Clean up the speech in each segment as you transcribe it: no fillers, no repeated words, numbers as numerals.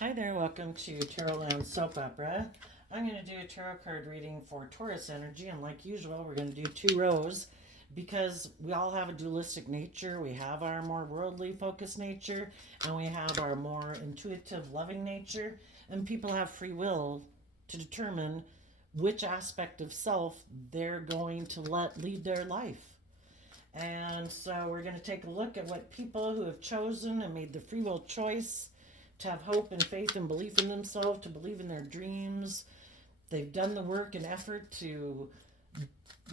Hi there, welcome to Tarot Land Soap Opera. I'm going to do a tarot card reading for Taurus energy, and like usual, we're going to do 2 rows because we all have a dualistic nature. We have our more worldly focused nature, and we have our more intuitive, loving nature, and people have free will to determine which aspect of self they're going to let lead their life. And so we're going to take a look at what people who have chosen and made the free will choice to have hope and faith and belief in themselves, to believe in their dreams. They've done the work and effort to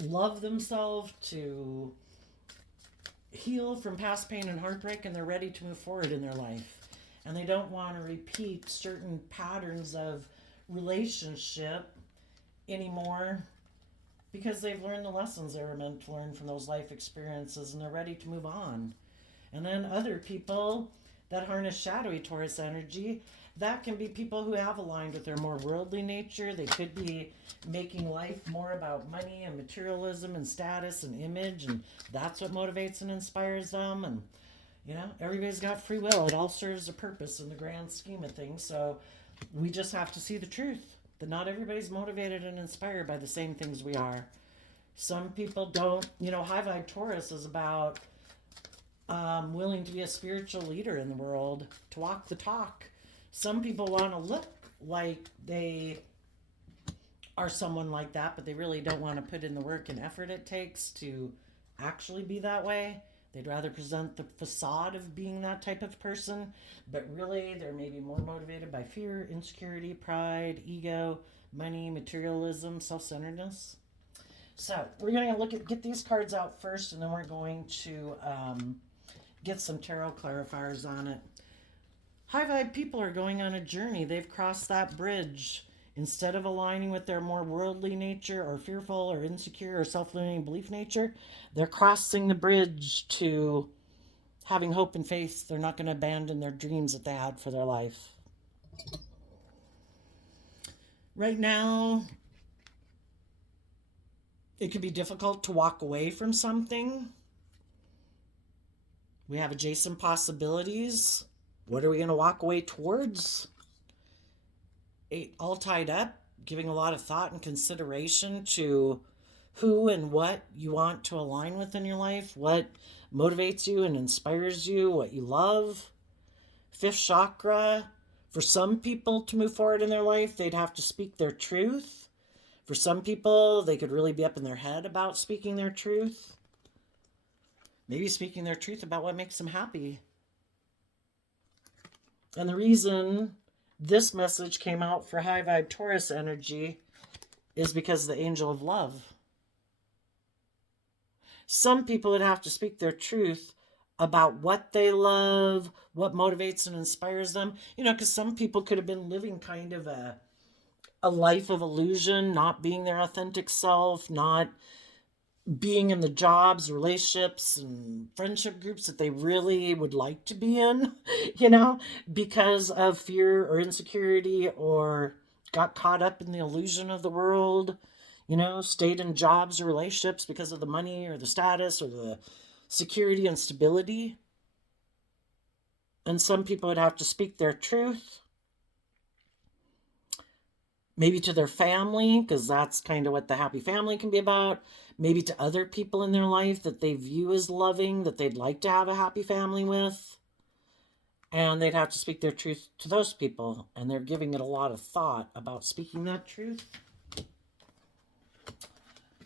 love themselves, to heal from past pain and heartbreak, and they're ready to move forward in their life. And they don't want to repeat certain patterns of relationship anymore because they've learned the lessons they were meant to learn from those life experiences and they're ready to move on. And then other people that harness shadowy Taurus energy, that can be people who have aligned with their more worldly nature. They could be making life more about money and materialism and status and image, and that's what motivates and inspires them. And everybody's got free will. It all serves a purpose in the grand scheme of things. So we just have to see the truth that not everybody's motivated and inspired by the same things we are. Some people don't. High vibe Taurus is about willing to be a spiritual leader in the world, to walk the talk. Some people want to look like they are someone like that, but they really don't want to put in the work and effort it takes to actually be that way. They'd rather present the facade of being that type of person, but really they're maybe more motivated by fear, insecurity, pride, ego, money, materialism, self-centeredness. So we're going to get these cards out first, and then we're going to get some tarot clarifiers on it. High vibe people are going on a journey. They've crossed that bridge. Instead of aligning with their more worldly nature or fearful or insecure or self-limiting belief nature, they're crossing the bridge to having hope and faith. They're not going to abandon their dreams that they had for their life. Right now, it can be difficult to walk away from something. We have adjacent possibilities. What are we going to walk away towards? All tied up, giving a lot of thought and consideration to who and what you want to align with in your life, what motivates you and inspires you, what you love. Fifth chakra, for some people to move forward in their life, they'd have to speak their truth. For some people, they could really be up in their head about speaking their truth. Maybe speaking their truth about what makes them happy. And the reason this message came out for high vibe Taurus energy is because of the angel of love. Some people would have to speak their truth about what they love, what motivates and inspires them. Because some people could have been living kind of a life of illusion, not being their authentic self, not being in the jobs, relationships, and friendship groups that they really would like to be in, because of fear or insecurity, or got caught up in the illusion of the world, stayed in jobs or relationships because of the money or the status or the security and stability. And some people would have to speak their truth, maybe to their family, because that's kind of what the happy family can be about. Maybe to other people in their life that they view as loving, that they'd like to have a happy family with. And they'd have to speak their truth to those people. And they're giving it a lot of thought about speaking that truth.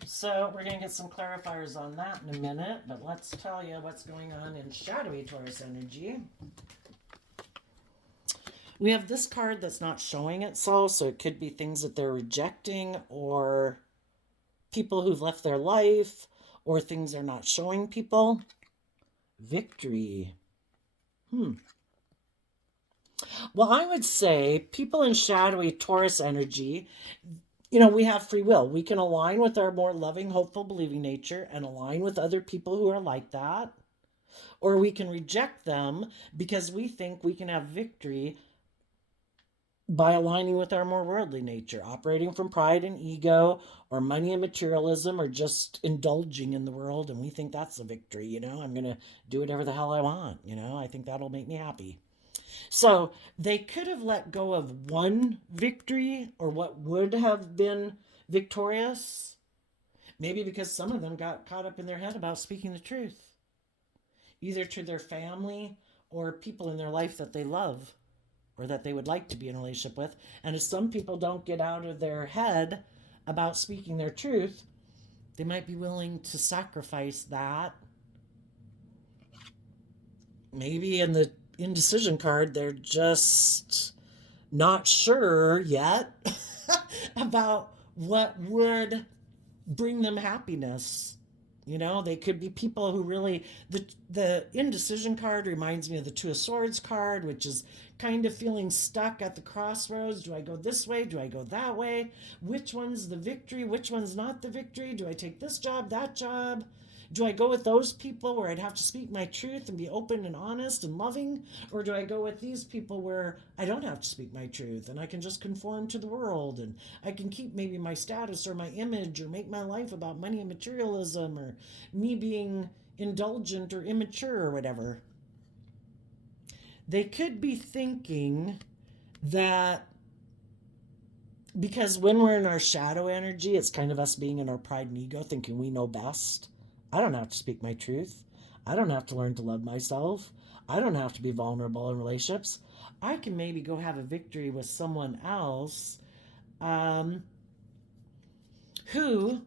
So we're going to get some clarifiers on that in a minute. But let's tell you what's going on in shadowy Taurus energy. We have this card that's not showing itself, so it could be things that they're rejecting, or people who've left their life, or things they're not showing people. Victory. Well, I would say people in shadowy Taurus energy, we have free will. We can align with our more loving, hopeful, believing nature and align with other people who are like that. Or we can reject them because we think we can have victory by aligning with our more worldly nature, operating from pride and ego, or money and materialism, or just indulging in the world, and we think that's a victory. I'm going to do whatever the hell I want. I think that'll make me happy. So they could have let go of one victory or what would have been victorious, maybe because some of them got caught up in their head about speaking the truth, either to their family or people in their life that they love or that they would like to be in a relationship with. And if some people don't get out of their head about speaking their truth, they might be willing to sacrifice that. Maybe in the indecision card, they're just not sure yet about what would bring them happiness. You know, they could be people who really, the indecision card reminds me of the Two of Swords card, which is kind of feeling stuck at the crossroads. Do I go this way? Do I go that way? Which one's the victory? Which one's not the victory? Do I take this job, that job? Do I go with those people where I'd have to speak my truth and be open and honest and loving? Or do I go with these people where I don't have to speak my truth and I can just conform to the world and I can keep maybe my status or my image or make my life about money and materialism or me being indulgent or immature or whatever? They could be thinking that because when we're in our shadow energy, it's kind of us being in our pride and ego, thinking we know best. I don't have to speak my truth. I don't have to learn to love myself. I don't have to be vulnerable in relationships. I can maybe go have a victory with someone else who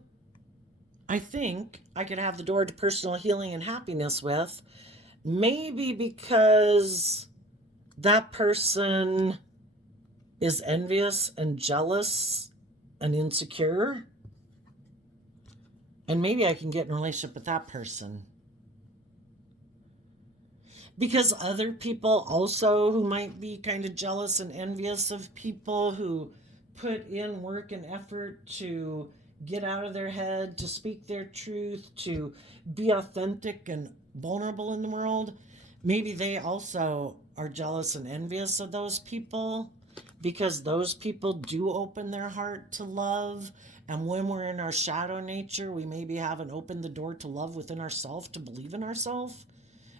I think I could have the door to personal healing and happiness with. Maybe because that person is envious and jealous and insecure. And maybe I can get in a relationship with that person. Because other people also who might be kind of jealous and envious of people who put in work and effort to get out of their head, to speak their truth, to be authentic and vulnerable in the world, maybe they also are jealous and envious of those people because those people do open their heart to love. And when we're in our shadow nature, we maybe haven't opened the door to love within ourselves, to believe in ourselves.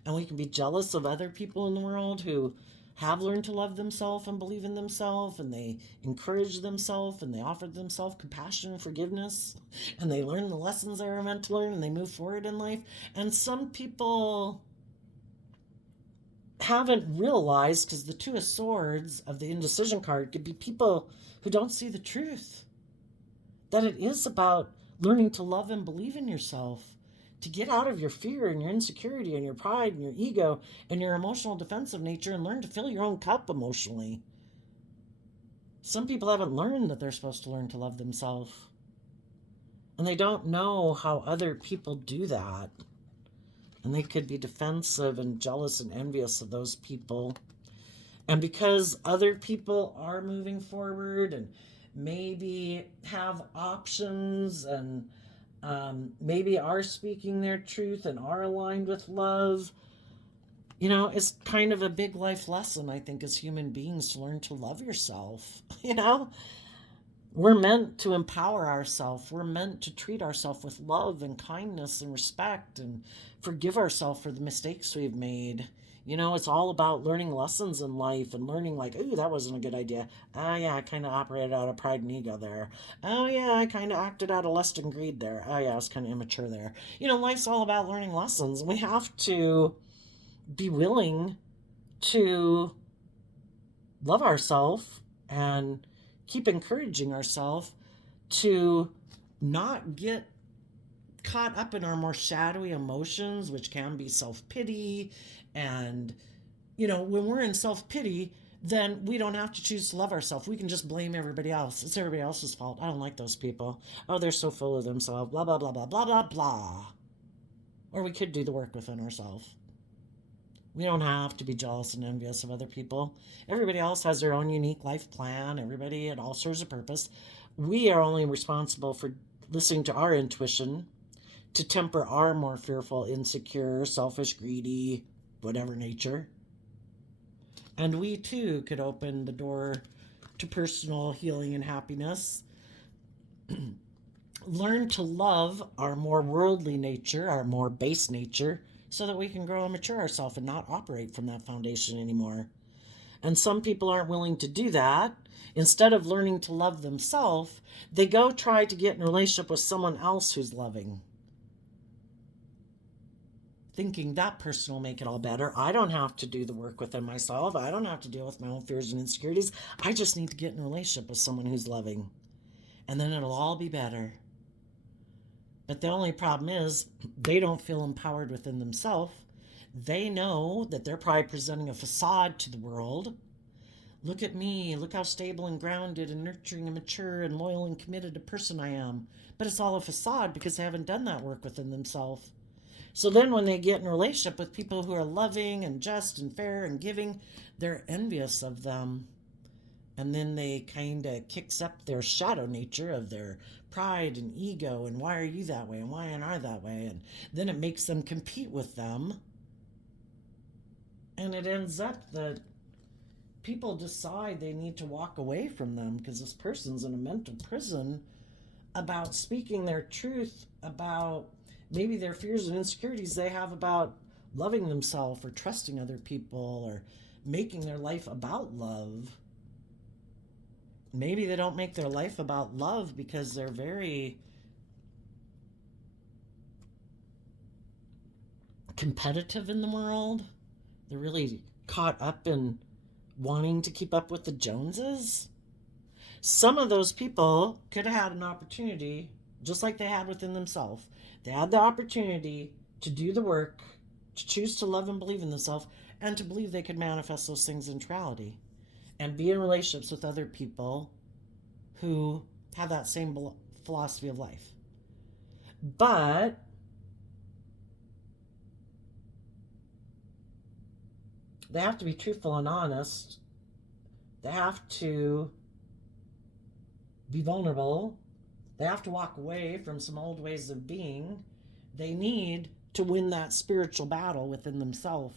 And we can be jealous of other people in the world who have learned to love themselves and believe in themselves, and they encourage themselves and they offer themselves compassion and forgiveness, and they learn the lessons they were meant to learn and they move forward in life. And some people haven't realized, because the Two of Swords of the indecision card could be people who don't see the truth, that it is about learning to love and believe in yourself, to get out of your fear and your insecurity and your pride and your ego and your emotional defensive nature and learn to fill your own cup emotionally. Some people haven't learned that they're supposed to learn to love themselves. And they don't know how other people do that. And they could be defensive and jealous and envious of those people. And because other people are moving forward and maybe have options and maybe are speaking their truth and are aligned with love, you know, it's kind of a big life lesson, I think, as human beings, to learn to love yourself. You know, we're meant to empower ourselves. We're meant to treat ourselves with love and kindness and respect and forgive ourselves for the mistakes we've made. You know, it's all about learning lessons in life and learning, like, ooh, that wasn't a good idea. Oh, yeah, I kind of operated out of pride and ego there. Oh, yeah, I kind of acted out of lust and greed there. Oh, yeah, I was kind of immature there. You know, life's all about learning lessons. We have to be willing to love ourselves and keep encouraging ourselves to not get caught up in our more shadowy emotions, which can be self-pity. And, you know, when we're in self-pity, then we don't have to choose to love ourselves. We can just blame everybody else. It's everybody else's fault. I don't like those people. Oh, they're so full of themselves. Blah, blah, blah, blah, blah, blah, blah. Or we could do the work within ourselves. We don't have to be jealous and envious of other people. Everybody else has their own unique life plan. Everybody, it all serves a purpose. We are only responsible for listening to our intuition, to temper our more fearful, insecure, selfish, greedy, whatever nature. And we too could open the door to personal healing and happiness. Learn to love our more worldly nature, our more base nature, so that we can grow and mature ourselves and not operate from that foundation anymore. And some people aren't willing to do that. Instead of learning to love themselves, they go try to get in a relationship with someone else who's loving, thinking that person will make it all better. I don't have to do the work within myself. I don't have to deal with my own fears and insecurities. I just need to get in a relationship with someone who's loving, and then it'll all be better. But the only problem is they don't feel empowered within themselves. They know that they're probably presenting a facade to the world. Look at me. Look how stable and grounded and nurturing and mature and loyal and committed a person I am. But it's all a facade because they haven't done that work within themselves. So then when they get in a relationship with people who are loving and just and fair and giving, they're envious of them. And then they kind of kicks up their shadow nature of their pride and ego, and why are you that way and why aren't I that way? And then it makes them compete with them. And it ends up that people decide they need to walk away from them because this person's in a mental prison about speaking their truth about maybe their fears and insecurities they have about loving themselves or trusting other people or making their life about love. Maybe they don't make their life about love because they're very competitive in the world. They're really caught up in wanting to keep up with the Joneses. Some of those people could have had an opportunity, just like they had within themselves. They had the opportunity to do the work, to choose to love and believe in themselves, and to believe they could manifest those things in reality and be in relationships with other people who have that same philosophy of life. But they have to be truthful and honest. They have to be vulnerable. They have to walk away from some old ways of being. They need to win that spiritual battle within themselves.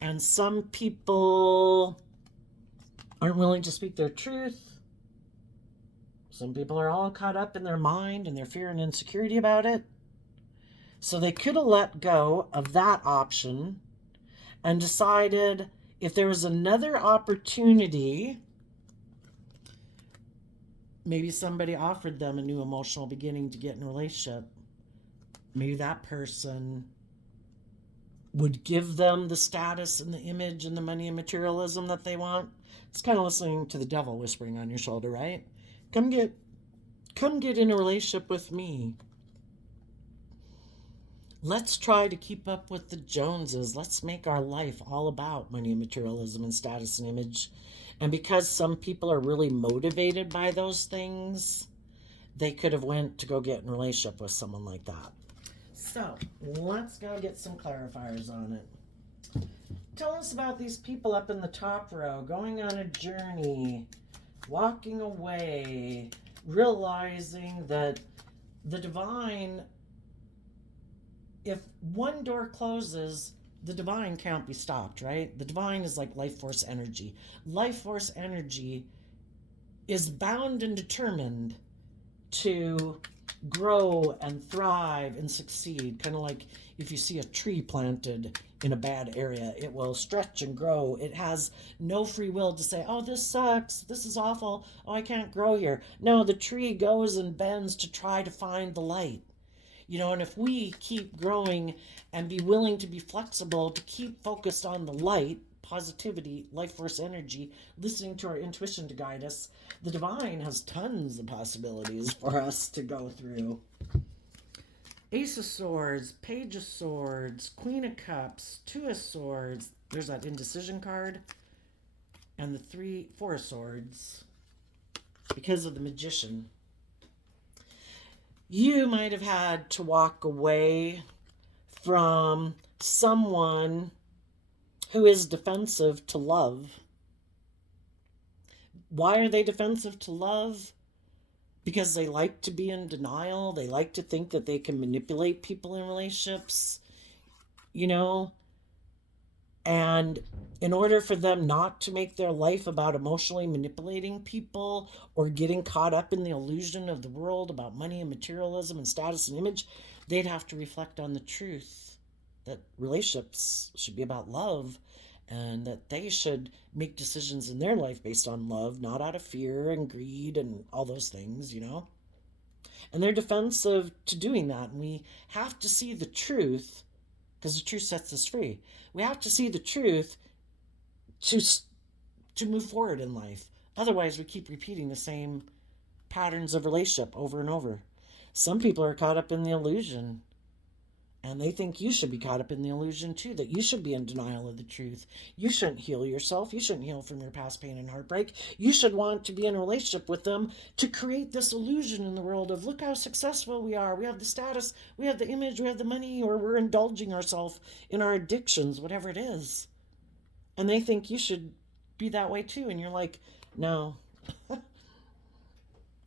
And some people aren't willing to speak their truth. Some people are all caught up in their mind and their fear and insecurity about it. So they could have let go of that option and decided if there was another opportunity, maybe somebody offered them a new emotional beginning to get in a relationship. Maybe that person would give them the status and the image and the money and materialism that they want. It's kind of listening to the devil whispering on your shoulder, right? Come get in a relationship with me. Let's try to keep up with the Joneses. Let's make our life all about money and materialism and status and image. And because some people are really motivated by those things, they could have went to go get in a relationship with someone like that. So let's go get some clarifiers on it. Tell us about these people up in the top row, going on a journey, walking away, realizing that the divine, if one door closes, the divine can't be stopped, right? The divine is like life force energy. Life force energy is bound and determined to grow and thrive and succeed. Kind of like if you see a tree planted in a bad area, it will stretch and grow. It has no free will to say, oh, this sucks, this is awful, oh, I can't grow here. No, the tree goes and bends to try to find the light. You know, and if we keep growing and be willing to be flexible, to keep focused on the light, positivity, life force energy, listening to our intuition to guide us, the divine has tons of possibilities for us to go through. Ace of Swords, Page of Swords, Queen of Cups, Two of Swords, there's that indecision card, and the Four of Swords, because of the Magician. You might have had to walk away from someone who is defensive to love. Why are they defensive to love? Because they like to be in denial. They like to think that they can manipulate people in relationships, you know. And in order for them not to make their life about emotionally manipulating people or getting caught up in the illusion of the world about money and materialism and status and image, they'd have to reflect on the truth that relationships should be about love and that they should make decisions in their life based on love, not out of fear and greed and all those things, And they're defensive to doing that. And we have to see the truth because the truth sets us free. We have to see the truth to to move forward in life. Otherwise, we keep repeating the same patterns of relationship over and over. Some people are caught up in the illusion, and they think you should be caught up in the illusion too, that you should be in denial of the truth. You shouldn't heal yourself. You shouldn't heal from your past pain and heartbreak. You should want to be in a relationship with them to create this illusion in the world of look how successful we are. We have the status, we have the image, we have the money, or we're indulging ourselves in our addictions, whatever it is. And they think you should be that way too. And you're like, no,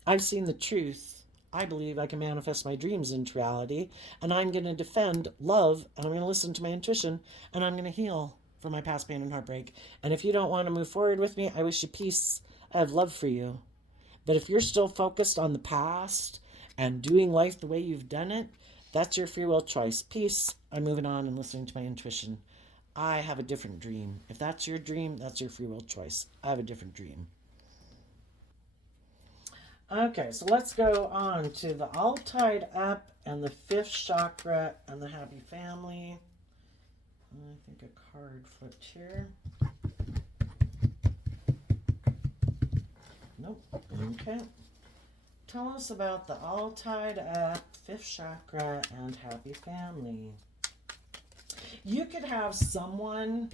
I've seen the truth. I believe I can manifest my dreams into reality, and I'm going to defend love, and I'm going to listen to my intuition, and I'm going to heal from my past pain and heartbreak. And if you don't want to move forward with me, I wish you peace. I have love for you. But if you're still focused on the past and doing life the way you've done it, that's your free will choice. Peace. I'm moving on and listening to my intuition. I have a different dream. If that's your dream, that's your free will choice. I have a different dream. Okay, so let's go on to the all tied up and the fifth chakra and the happy family. I think a card flipped here. Nope. Okay. Tell us about the all tied up, fifth chakra, and happy family. You could have someone,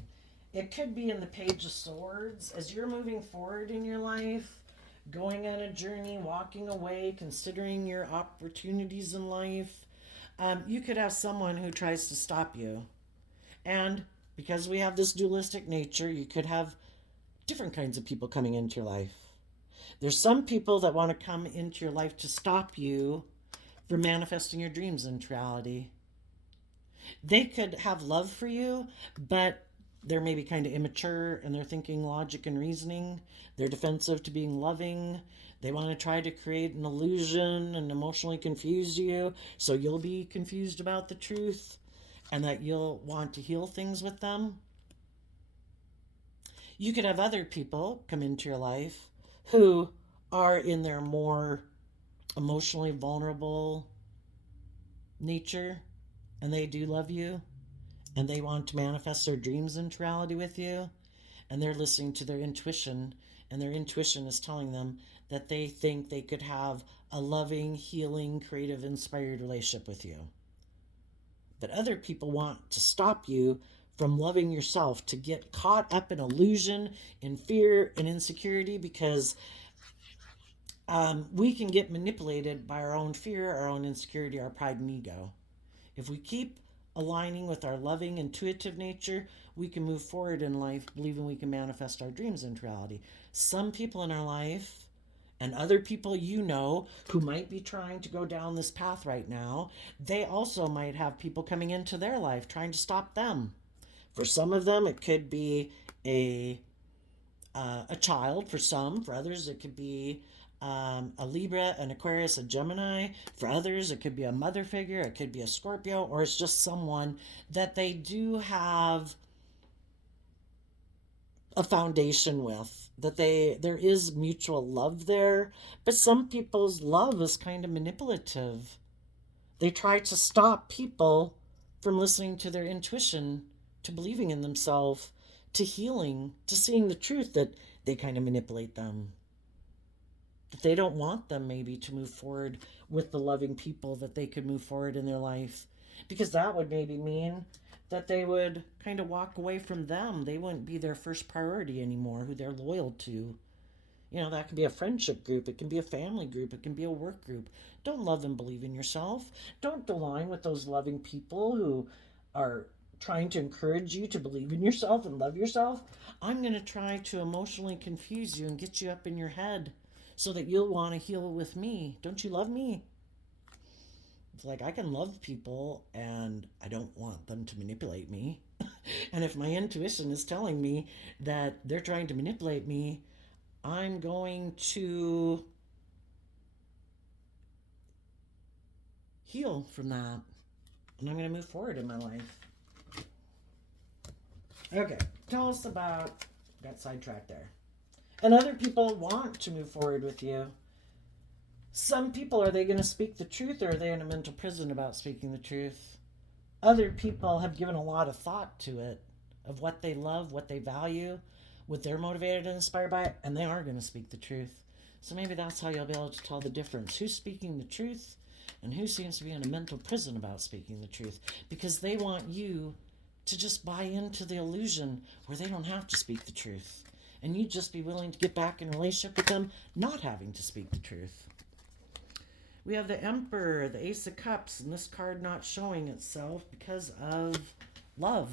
it could be in the Page of Swords, as you're moving forward in your life, going on a journey, walking away, considering your opportunities in life. You could have someone who tries to stop you. And because we have this dualistic nature, you could have different kinds of people coming into your life. There's some people that want to come into your life to stop you from manifesting your dreams into reality. They could have love for you, but they're maybe kind of immature and they're thinking logic and reasoning. They're defensive to being loving. They want to try to create an illusion and emotionally confuse you so you'll be confused about the truth and that you'll want to heal things with them. You could have other people come into your life who are in their more emotionally vulnerable nature and they do love you and they want to manifest their dreams into reality with you, and they're listening to their intuition, and their intuition is telling them that they think they could have a loving, healing, creative, inspired relationship with you. But other people want to stop you from loving yourself, to get caught up in illusion, in fear, and insecurity, because we can get manipulated by our own fear, our own insecurity, our pride and ego. If we keep aligning with our loving, intuitive nature, we can move forward in life believing we can manifest our dreams into reality. Some people in our life and other people who might be trying to go down this path right now, they also might have people coming into their life trying to stop them. For some of them, it could be a child. For some, for others, it could be a Libra, an Aquarius, a Gemini. For others, it could be a mother figure, it could be a Scorpio, or it's just someone that they do have a foundation with, that there is mutual love there. But some people's love is kind of manipulative. They try to stop people from listening to their intuition, to believing in themselves, to healing, to seeing the truth, that they kind of manipulate them. That they don't want them maybe to move forward with the loving people that they could move forward in their life. Because that would maybe mean that they would kind of walk away from them. They wouldn't be their first priority anymore, who they're loyal to. That can be a friendship group, it can be a family group, it can be a work group. Don't love and believe in yourself. Don't align with those loving people who are trying to encourage you to believe in yourself and love yourself. I'm going to try to emotionally confuse you and get you up in your head so that you'll want to heal with me. Don't you love me? It's like, I can love people and I don't want them to manipulate me. And if my intuition is telling me that they're trying to manipulate me, I'm going to heal from that. And I'm going to move forward in my life. Okay, tell us about, got sidetracked there. And other people want to move forward with you. Some people, are they going to speak the truth, or are they in a mental prison about speaking the truth? Other people have given a lot of thought to it, of what they love, what they value, what they're motivated and inspired by, and they are going to speak the truth. So maybe that's how you'll be able to tell the difference. Who's speaking the truth and who seems to be in a mental prison about speaking the truth, because they want you to just buy into the illusion where they don't have to speak the truth. And you just be willing to get back in a relationship with them, not having to speak the truth. We have the Emperor, the Ace of Cups, and this card not showing itself because of love.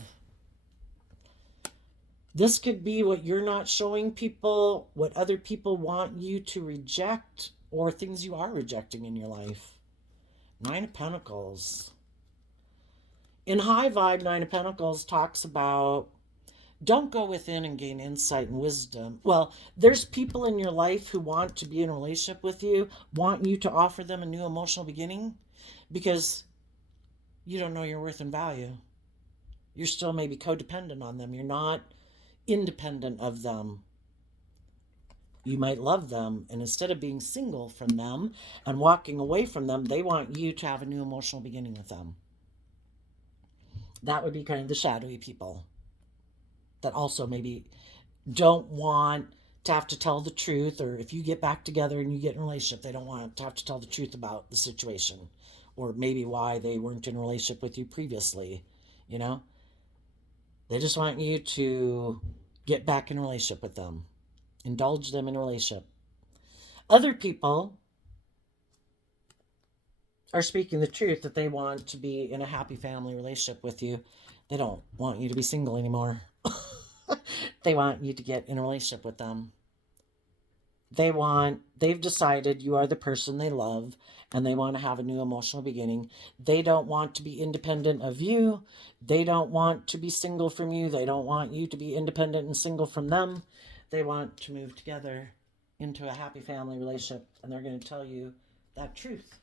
This could be what you're not showing people, what other people want you to reject, or things you are rejecting in your life. Nine of Pentacles. In high vibe, Nine of Pentacles talks about don't go within and gain insight and wisdom. Well, there's people in your life who want to be in a relationship with you, want you to offer them a new emotional beginning because you don't know your worth and value. You're still maybe codependent on them. You're not independent of them. You might love them, and instead of being single from them and walking away from them, they want you to have a new emotional beginning with them. That would be kind of the shadowy people that also maybe don't want to have to tell the truth, or if you get back together and you get in a relationship, they don't want to have to tell the truth about the situation, or maybe why they weren't in a relationship with you previously. You know, they just want you to get back in a relationship with them, indulge them in a relationship. Other people are speaking the truth that they want to be in a happy family relationship with you. They don't want you to be single anymore. They want you to get in a relationship with them. They've decided you are the person they love, and they want to have a new emotional beginning. They don't want to be independent of you. They don't want to be single from you. They don't want you to be independent and single from them. They want to move together into a happy family relationship, and they're going to tell you that truth.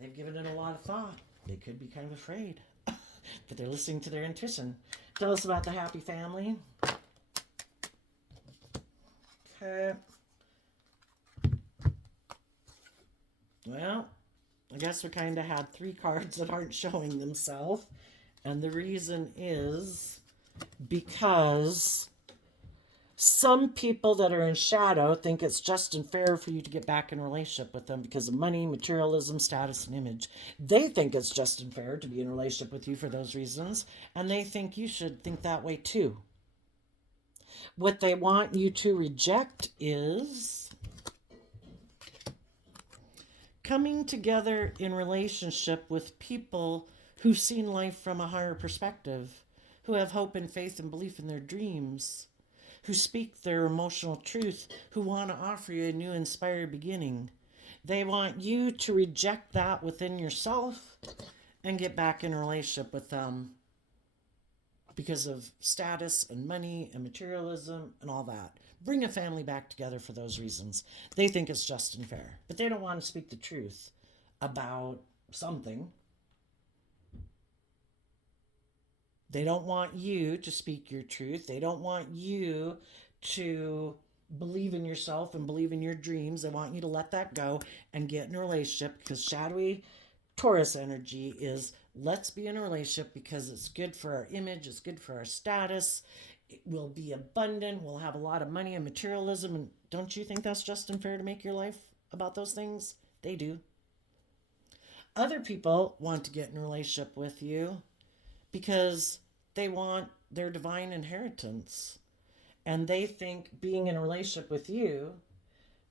They've given it a lot of thought. They could be kind of afraid, but they're listening to their intuition. Tell us about the happy family. Okay. Well, I guess we kind of had three cards that aren't showing themselves. And the reason is because some people that are in shadow think it's just and fair for you to get back in a relationship with them because of money, materialism, status, and image. They think it's just and fair to be in a relationship with you for those reasons, and they think you should think that way too. What they want you to reject is coming together in relationship with people who've seen life from a higher perspective, who have hope and faith and belief in their dreams, who speak their emotional truth, who want to offer you a new inspired beginning. They want you to reject that within yourself and get back in a relationship with them because of status and money and materialism and all that. Bring a family back together for those reasons. They think it's just and fair, but they don't want to speak the truth about something. They don't want you to speak your truth. They don't want you to believe in yourself and believe in your dreams. They want you to let that go and get in a relationship, because shadowy Taurus energy is let's be in a relationship because it's good for our image, it's good for our status, it will be abundant, we'll have a lot of money and materialism. And don't you think that's just and fair to make your life about those things? They do. Other people want to get in a relationship with you because they want their divine inheritance. And they think being in a relationship with you,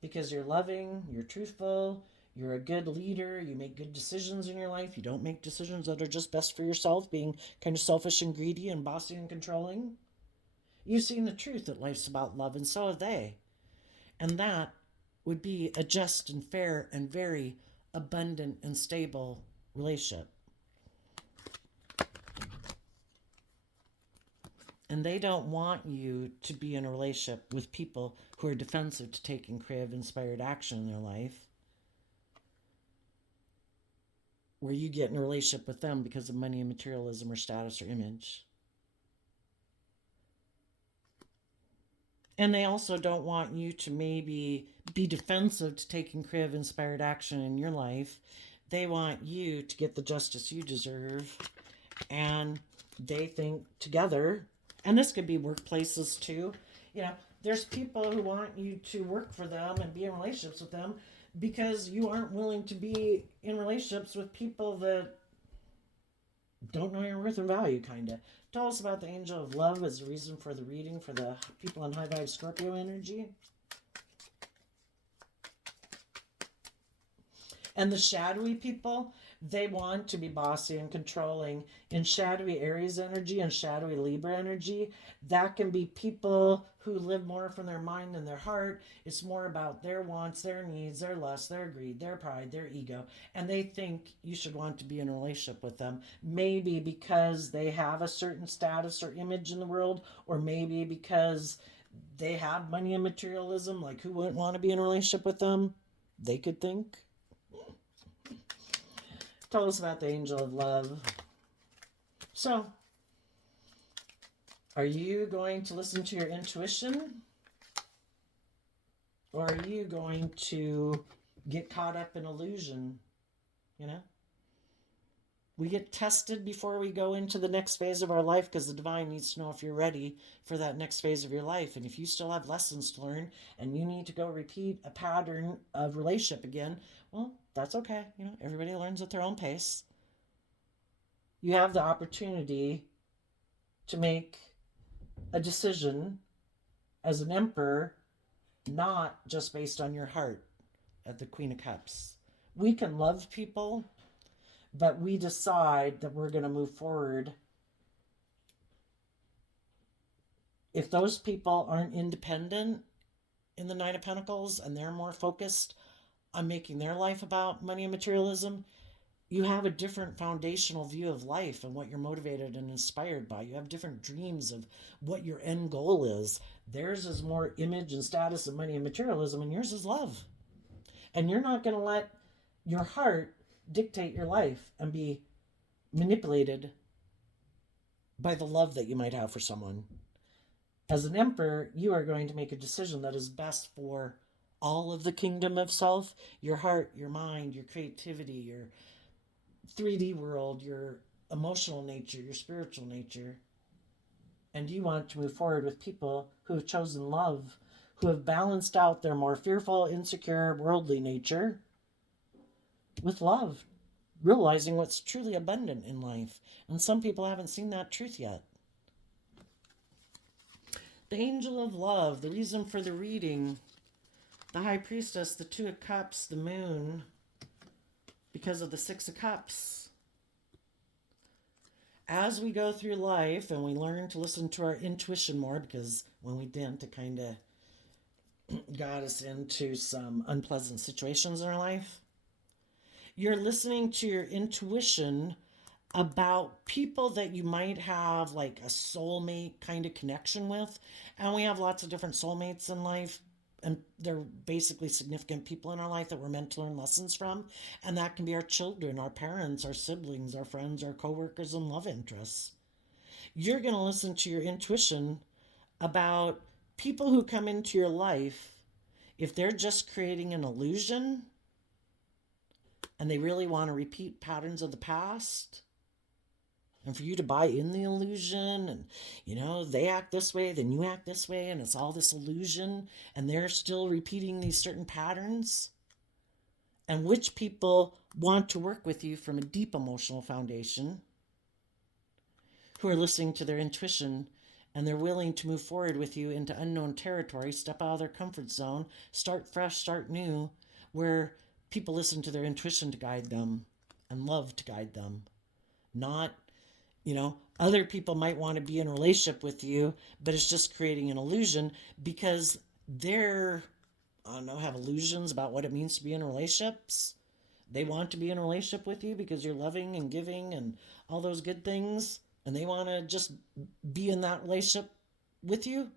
because you're loving, you're truthful, you're a good leader, you make good decisions in your life, you don't make decisions that are just best for yourself, being kind of selfish and greedy and bossy and controlling. You've seen the truth that life's about love, and so have they. And that would be a just and fair and very abundant and stable relationship. And they don't want you to be in a relationship with people who are defensive to taking creative, inspired action in their life, where you get in a relationship with them because of money and materialism or status or image. And they also don't want you to maybe be defensive to taking creative, inspired action in your life. They want you to get the justice you deserve. And they think together, and this could be workplaces too. You know, there's people who want you to work for them and be in relationships with them because you aren't willing to be in relationships with people that don't know your worth and value, kind of. Tell us about the angel of love as a reason for the reading for the people in high vibe Scorpio energy. And the shadowy people, they want to be bossy and controlling. In shadowy Aries energy and shadowy Libra energy, that can be people who live more from their mind than their heart. It's more about their wants, their needs, their lust, their greed, their pride, their ego. And they think you should want to be in a relationship with them. Maybe because they have a certain status or image in the world, or maybe because they have money and materialism. Like, who wouldn't want to be in a relationship with them? They could think. Tell us about the angel of love. So, are you going to listen to your intuition? Or are you going to get caught up in illusion? You know? We get tested before we go into the next phase of our life because the divine needs to know if you're ready for that next phase of your life. And if you still have lessons to learn and you need to go repeat a pattern of relationship again, well, that's okay. You know, everybody learns at their own pace. You have the opportunity to make a decision as an emperor, not just based on your heart at the Queen of Cups. We can love people, but we decide that we're going to move forward. If those people aren't independent in the Nine of Pentacles and they're more focused on making their life about money and materialism, you have a different foundational view of life and what you're motivated and inspired by. You have different dreams of what your end goal is. Theirs is more image and status and money and materialism, and yours is love. And you're not going to let your heart dictate your life and be manipulated by the love that you might have for someone. As an emperor, you are going to make a decision that is best for all of the kingdom of self, your heart, your mind, your creativity, your 3D world, your emotional nature, your spiritual nature. And you want to move forward with people who have chosen love, who have balanced out their more fearful, insecure, worldly nature with love, realizing what's truly abundant in life. And some people haven't seen that truth yet. The angel of love, the reason for the reading, the high priestess, the Two of Cups, the moon, because of the Six of Cups. As we go through life and we learn to listen to our intuition more, because when we didn't, it kind of got us into some unpleasant situations in our life. You're listening to your intuition about people that you might have like a soulmate kind of connection with. And we have lots of different soulmates in life. And they're basically significant people in our life that we're meant to learn lessons from. And that can be our children, our parents, our siblings, our friends, our coworkers, and love interests. You're going to listen to your intuition about people who come into your life. If they're just creating an illusion and they really want to repeat patterns of the past, and for you to buy in the illusion, and you know, they act this way, then you act this way, and it's all this illusion, and they're still repeating these certain patterns. And which people want to work with you from a deep emotional foundation, who are listening to their intuition, and they're willing to move forward with you into unknown territory, step out of their comfort zone, start fresh, start new, where people listen to their intuition to guide them and love to guide them. Not, you know, other people might want to be in a relationship with you, but it's just creating an illusion because they're, I don't know, have illusions about what it means to be in relationships. They want to be in a relationship with you because you're loving and giving and all those good things. And they want to just be in that relationship with you.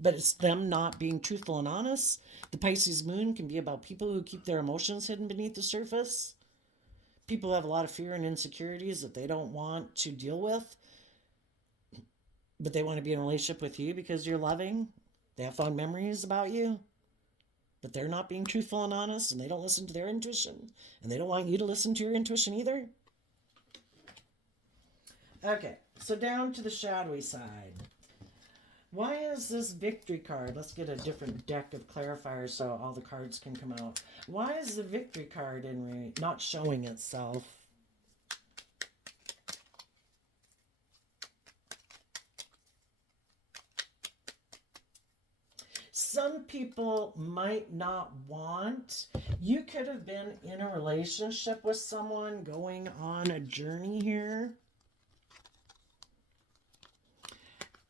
But it's them not being truthful and honest. The Pisces moon can be about people who keep their emotions hidden beneath the surface. People have a lot of fear and insecurities that they don't want to deal with, but they want to be in a relationship with you because you're loving. They have fond memories about you, but they're not being truthful and honest, and they don't listen to their intuition, and they don't want you to listen to your intuition either. Okay, so down to the shadowy side. Why is this victory card? Let's get a different deck of clarifiers so all the cards can come out. Why is the victory card not showing itself? Some people might not want. You could have been in a relationship with someone, going on a journey here.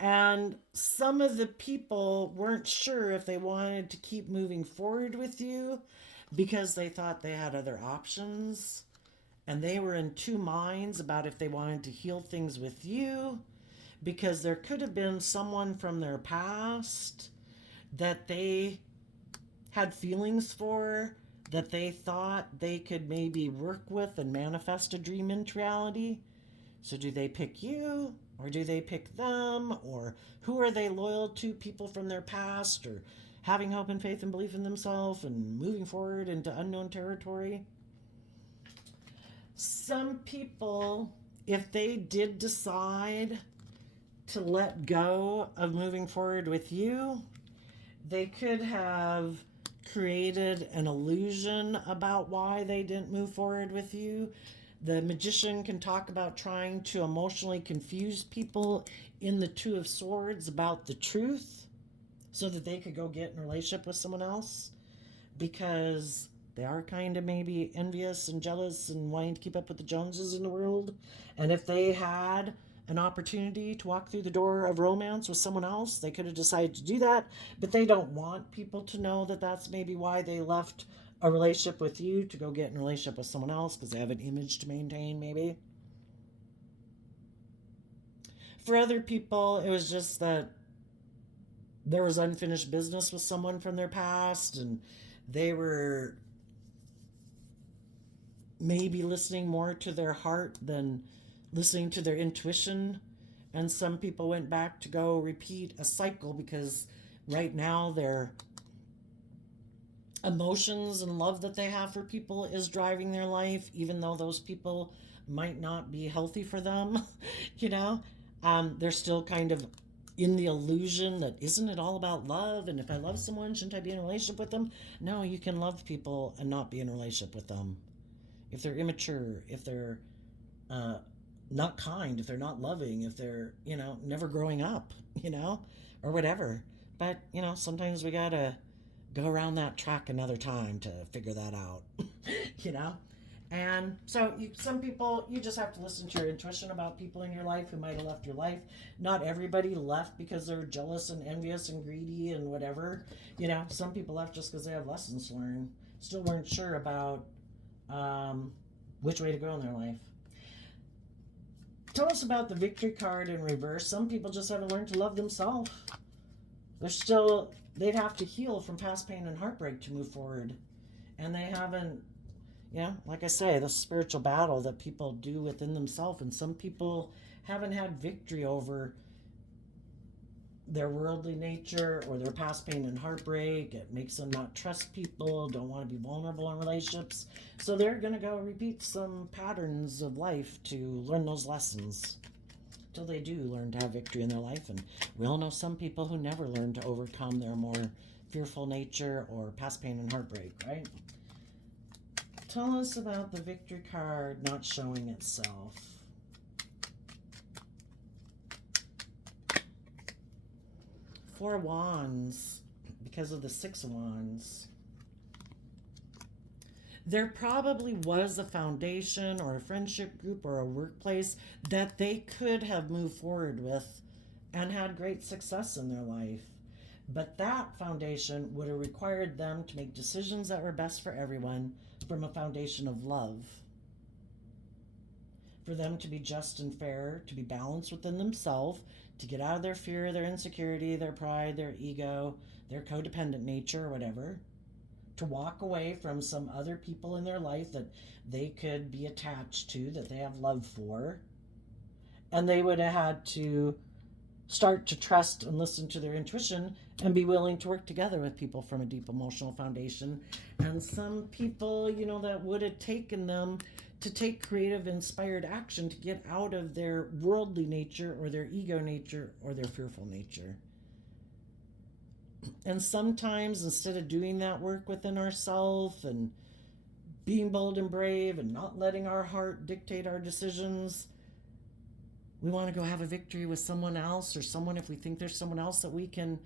And some of the people weren't sure if they wanted to keep moving forward with you because they thought they had other options. And they were in two minds about if they wanted to heal things with you, because there could have been someone from their past that they had feelings for, that they thought they could maybe work with and manifest a dream into reality. So do they pick you, or do they pick them, or who are they loyal to? People from their past, or having hope and faith and belief in themselves and moving forward into unknown territory? Some people, if they did decide to let go of moving forward with you, they could have created an illusion about why they didn't move forward with you. The magician can talk about trying to emotionally confuse people in the Two of Swords about the truth so that they could go get in a relationship with someone else, because they are kind of maybe envious and jealous and wanting to keep up with the Joneses in the world. And if they had an opportunity to walk through the door of romance with someone else, they could have decided to do that, but they don't want people to know that that's maybe why they left a relationship with you to go get in a relationship with someone else, because they have an image to maintain maybe. For other people, it was just that there was unfinished business with someone from their past, and they were maybe listening more to their heart than listening to their intuition. And some people went back to go repeat a cycle because right now their emotions and love that they have for people is driving their life, even though those people might not be healthy for them. you know, they're still kind of in the illusion that, isn't it all about love? And if I love someone, shouldn't I be in a relationship with them? No, you can love people and not be in a relationship with them. If they're immature, if they're not kind, if they're not loving, if they're, never growing up, or whatever. But, sometimes we gotta go around that track another time to figure that out, And so some people, you just have to listen to your intuition about people in your life who might have left your life. Not everybody left because they're jealous and envious and greedy and whatever. Some people left just because they have lessons learned. Still weren't sure about which way to go in their life. Tell us about the victory card in reverse. Some people just haven't learned to love themselves. They'd have to heal from past pain and heartbreak to move forward. And they haven't, like I say, the spiritual battle that people do within themselves. And some people haven't had victory over their worldly nature or their past pain and heartbreak. It makes them not trust people, don't want to be vulnerable in relationships. So they're going to go repeat some patterns of life to learn those lessons till they do learn to have victory in their life. And we all know some people who never learn to overcome their more fearful nature or past pain and heartbreak, right? Tell us about the victory card not showing itself. Four of Wands, because of the Six of Wands. There probably was a foundation or a friendship group or a workplace that they could have moved forward with and had great success in their life. But that foundation would have required them to make decisions that were best for everyone from a foundation of love. For them to be just and fair, to be balanced within themselves, to get out of their fear, their insecurity, their pride, their ego, their codependent nature, or whatever. To walk away from some other people in their life that they could be attached to, that they have love for. And they would have had to start to trust and listen to their intuition and be willing to work together with people from a deep emotional foundation. And some people, that would have taken them to take creative, inspired action to get out of their worldly nature or their ego nature or their fearful nature. And sometimes instead of doing that work within ourselves and being bold and brave and not letting our heart dictate our decisions, we want to go have a victory with someone else, or someone, if we think there's someone else that we can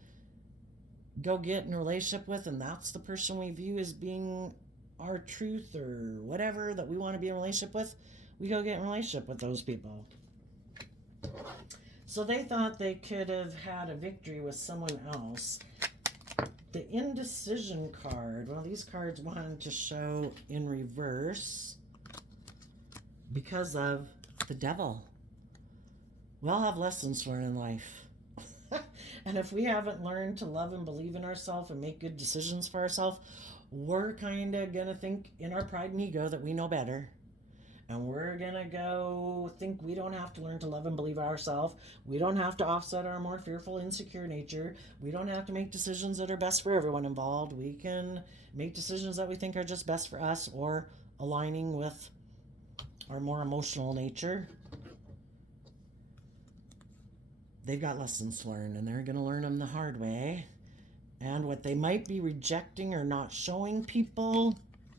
go get in a relationship with, and that's the person we view as being our truth or whatever that we want to be in a relationship with, we go get in a relationship with those people. So they thought they could have had a victory with someone else. The indecision card, well, these cards wanted to show in reverse because of the devil. We all have lessons to learn in life. And if we haven't learned to love and believe in ourselves and make good decisions for ourselves, we're kind of going to think in our pride and ego that we know better. And we're going to go think we don't have to learn to love and believe ourselves. We don't have to offset our more fearful, insecure nature. We don't have to make decisions that are best for everyone involved. We can make decisions that we think are just best for us or aligning with our more emotional nature. They've got lessons to learn, and they're going to learn them the hard way. And what they might be rejecting or not showing people,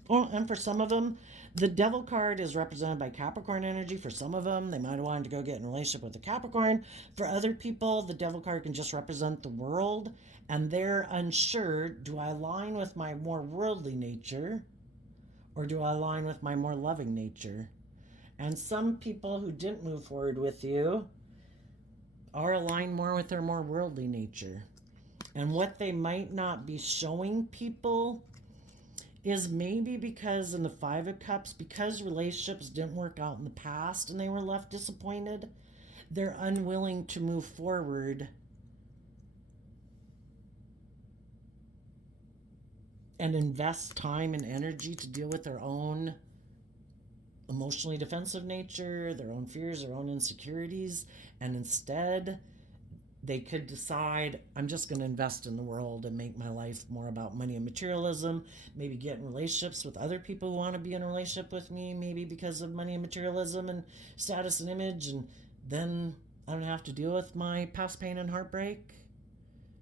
and for some of them, the devil card is represented by Capricorn energy. For some of them, they might have wanted to go get in a relationship with a Capricorn. For other people, the devil card can just represent the world, and they're unsure, do I align with my more worldly nature, or do I align with my more loving nature? And some people who didn't move forward with you are aligned more with their more worldly nature. And what they might not be showing people is maybe because in the Five of Cups, because relationships didn't work out in the past and they were left disappointed, they're unwilling to move forward and invest time and energy to deal with their own emotionally defensive nature, their own fears, their own insecurities, and instead they could decide, I'm just going to invest in the world and make my life more about money and materialism, maybe get in relationships with other people who want to be in a relationship with me, maybe because of money and materialism and status and image, and then I don't have to deal with my past pain and heartbreak,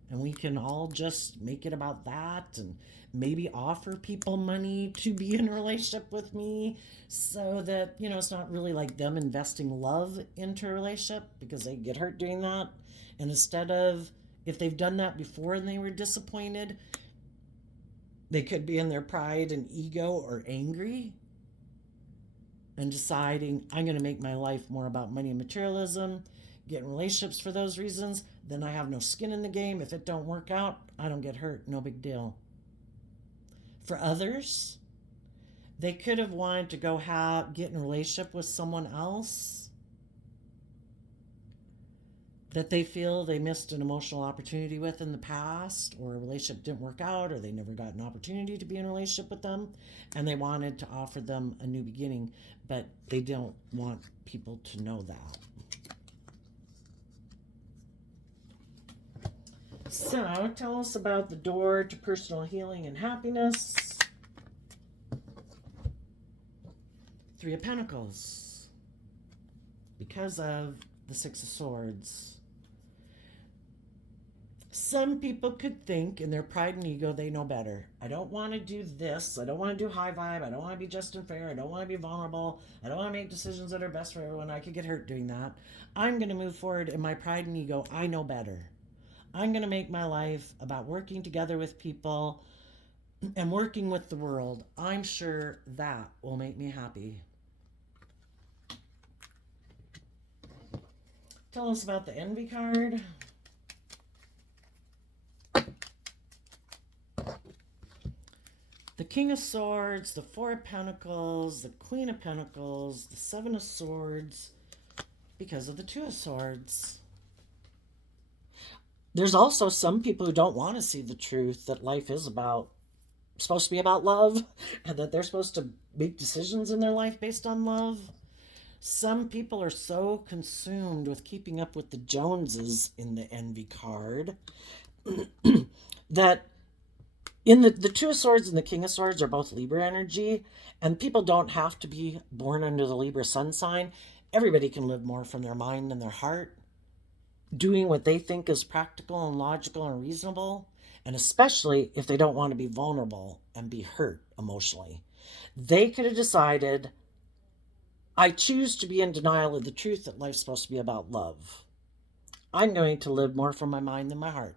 and we can all just make it about that and maybe offer people money to be in a relationship with me so that, it's not really like them investing love into a relationship because they get hurt doing that. And instead of, if they've done that before and they were disappointed, they could be in their pride and ego or angry and deciding, I'm going to make my life more about money and materialism, get in relationships for those reasons, then I have no skin in the game. If it don't work out, I don't get hurt, no big deal. For others, they could have wanted to go get in a relationship with someone else that they feel they missed an emotional opportunity with in the past, or a relationship didn't work out, or they never got an opportunity to be in a relationship with them, and they wanted to offer them a new beginning, but they don't want people to know that. So, tell us about the door to personal healing and happiness. Three of Pentacles. Because of the Six of Swords. Some people could think in their pride and ego they know better. I don't want to do this. I don't want to do high vibe. I don't want to be just and fair. I don't want to be vulnerable. I don't want to make decisions that are best for everyone. I could get hurt doing that. I'm going to move forward in my pride and ego. I know better. I'm going to make my life about working together with people and working with the world. I'm sure that will make me happy. Tell us about the Envy card. The King of Swords, the Four of Pentacles, the Queen of Pentacles, the Seven of Swords, because of the Two of Swords. There's also some people who don't want to see the truth that life is supposed to be about love, and that they're supposed to make decisions in their life based on love. Some people are so consumed with keeping up with the Joneses in the envy card that in the Two of Swords and the King of Swords are both Libra energy, and people don't have to be born under the Libra sun sign. Everybody can live more from their mind than their heart, doing what they think is practical and logical and reasonable, and especially if they don't want to be vulnerable and be hurt emotionally. They could have decided, I choose to be in denial of the truth that life's supposed to be about love. I'm going to live more from my mind than my heart.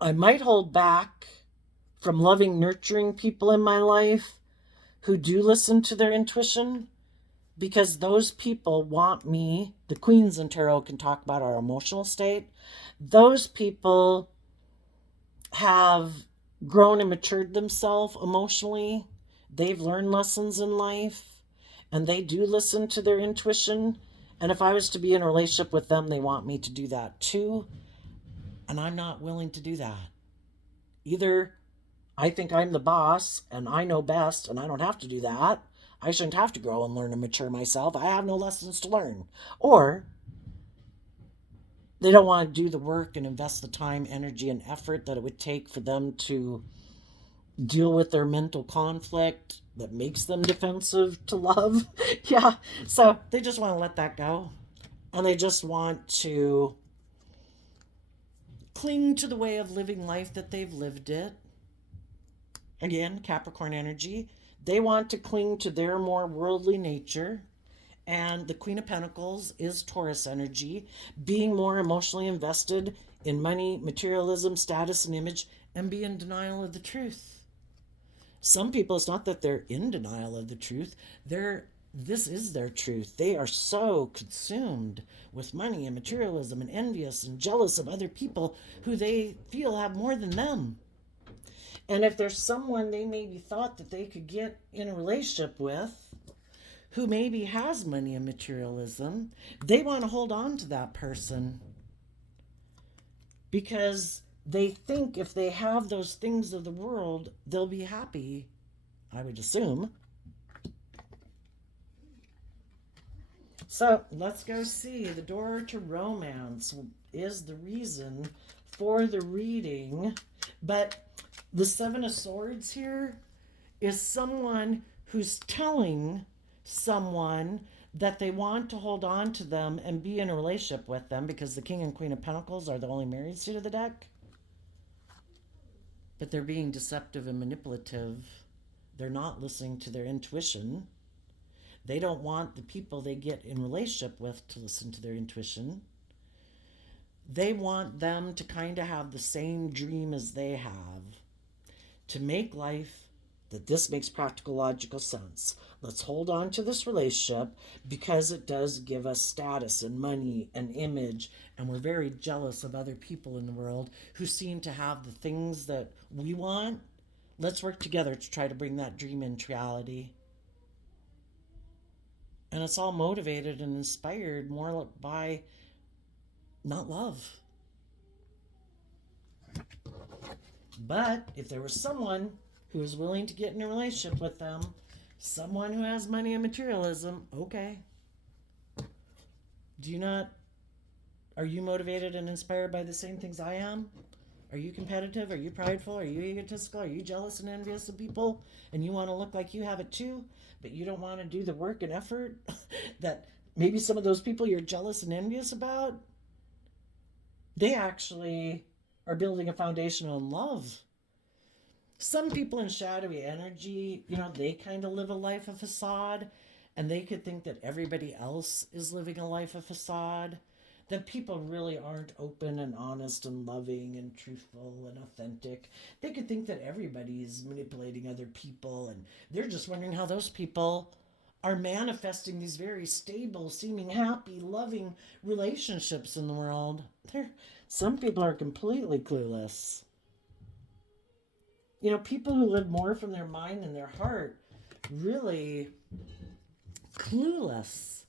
I might hold back from loving, nurturing people in my life who do listen to their intuition, because those people want me. The Queens in Tarot can talk about our emotional state. Those people have grown and matured themselves emotionally. They've learned lessons in life, and they do listen to their intuition. And if I was to be in a relationship with them, they want me to do that too. And I'm not willing to do that. Either I think I'm the boss and I know best and I don't have to do that. I shouldn't have to grow and learn and mature myself. I have no lessons to learn. Or they don't want to do the work and invest the time, energy, and effort that it would take for them to deal with their mental conflict that makes them defensive to love. Yeah. So they just want to let that go. And they just want to cling to the way of living life that they've lived it. Again, Capricorn energy. They want to cling to their more worldly nature. And the Queen of Pentacles is Taurus energy, being more emotionally invested in money, materialism, status, and image, and be in denial of the truth. Some people, it's not that they're in denial of the truth, this is their truth. They are so consumed with money and materialism and envious and jealous of other people who they feel have more than them. And if there's someone they maybe thought that they could get in a relationship with who maybe has money and materialism, they want to hold on to that person because they think if they have those things of the world, they'll be happy, I would assume. So let's go see. The door to romance is the reason for the reading. But the Seven of Swords here is someone who's telling someone that they want to hold on to them and be in a relationship with them, because the King and Queen of Pentacles are the only married suit of the deck. But they're being deceptive and manipulative. They're not listening to their intuition. They don't want the people they get in relationship with to listen to their intuition. They want them to kind of have the same dream as they have, to make life that this makes practical, logical sense. Let's hold on to this relationship because it does give us status and money and image, and we're very jealous of other people in the world who seem to have the things that we want. Let's work together to try to bring that dream into reality. And it's all motivated and inspired more by not love. But if there was someone who is willing to get in a relationship with them, someone who has money and materialism, okay. Are you motivated and inspired by the same things I am? Are you competitive? Are you prideful? Are you egotistical? Are you jealous and envious of people? And you want to look like you have it too, but you don't want to do the work and effort that maybe some of those people you're jealous and envious about, they actually are building a foundation on love. Some people in shadowy energy, they kind of live a life of facade, and they could think that everybody else is living a life of facade, that people really aren't open and honest and loving and truthful and authentic. They could think that everybody's manipulating other people, and they're just wondering how those people are manifesting these very stable, seeming happy, loving relationships in the world. Some people are completely clueless. People who live more from their mind than their heart, really clueless.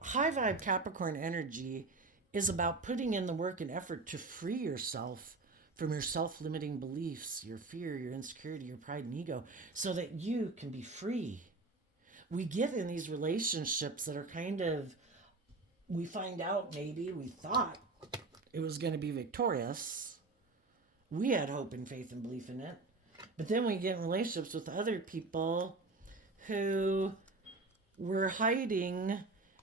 High vibe Capricorn energy is about putting in the work and effort to free yourself from your self-limiting beliefs, your fear, your insecurity, your pride and ego, so that you can be free. We get in these relationships that are kind of, we find out maybe we thought it was going to be victorious. We had hope and faith and belief in it. But then we get in relationships with other people who were hiding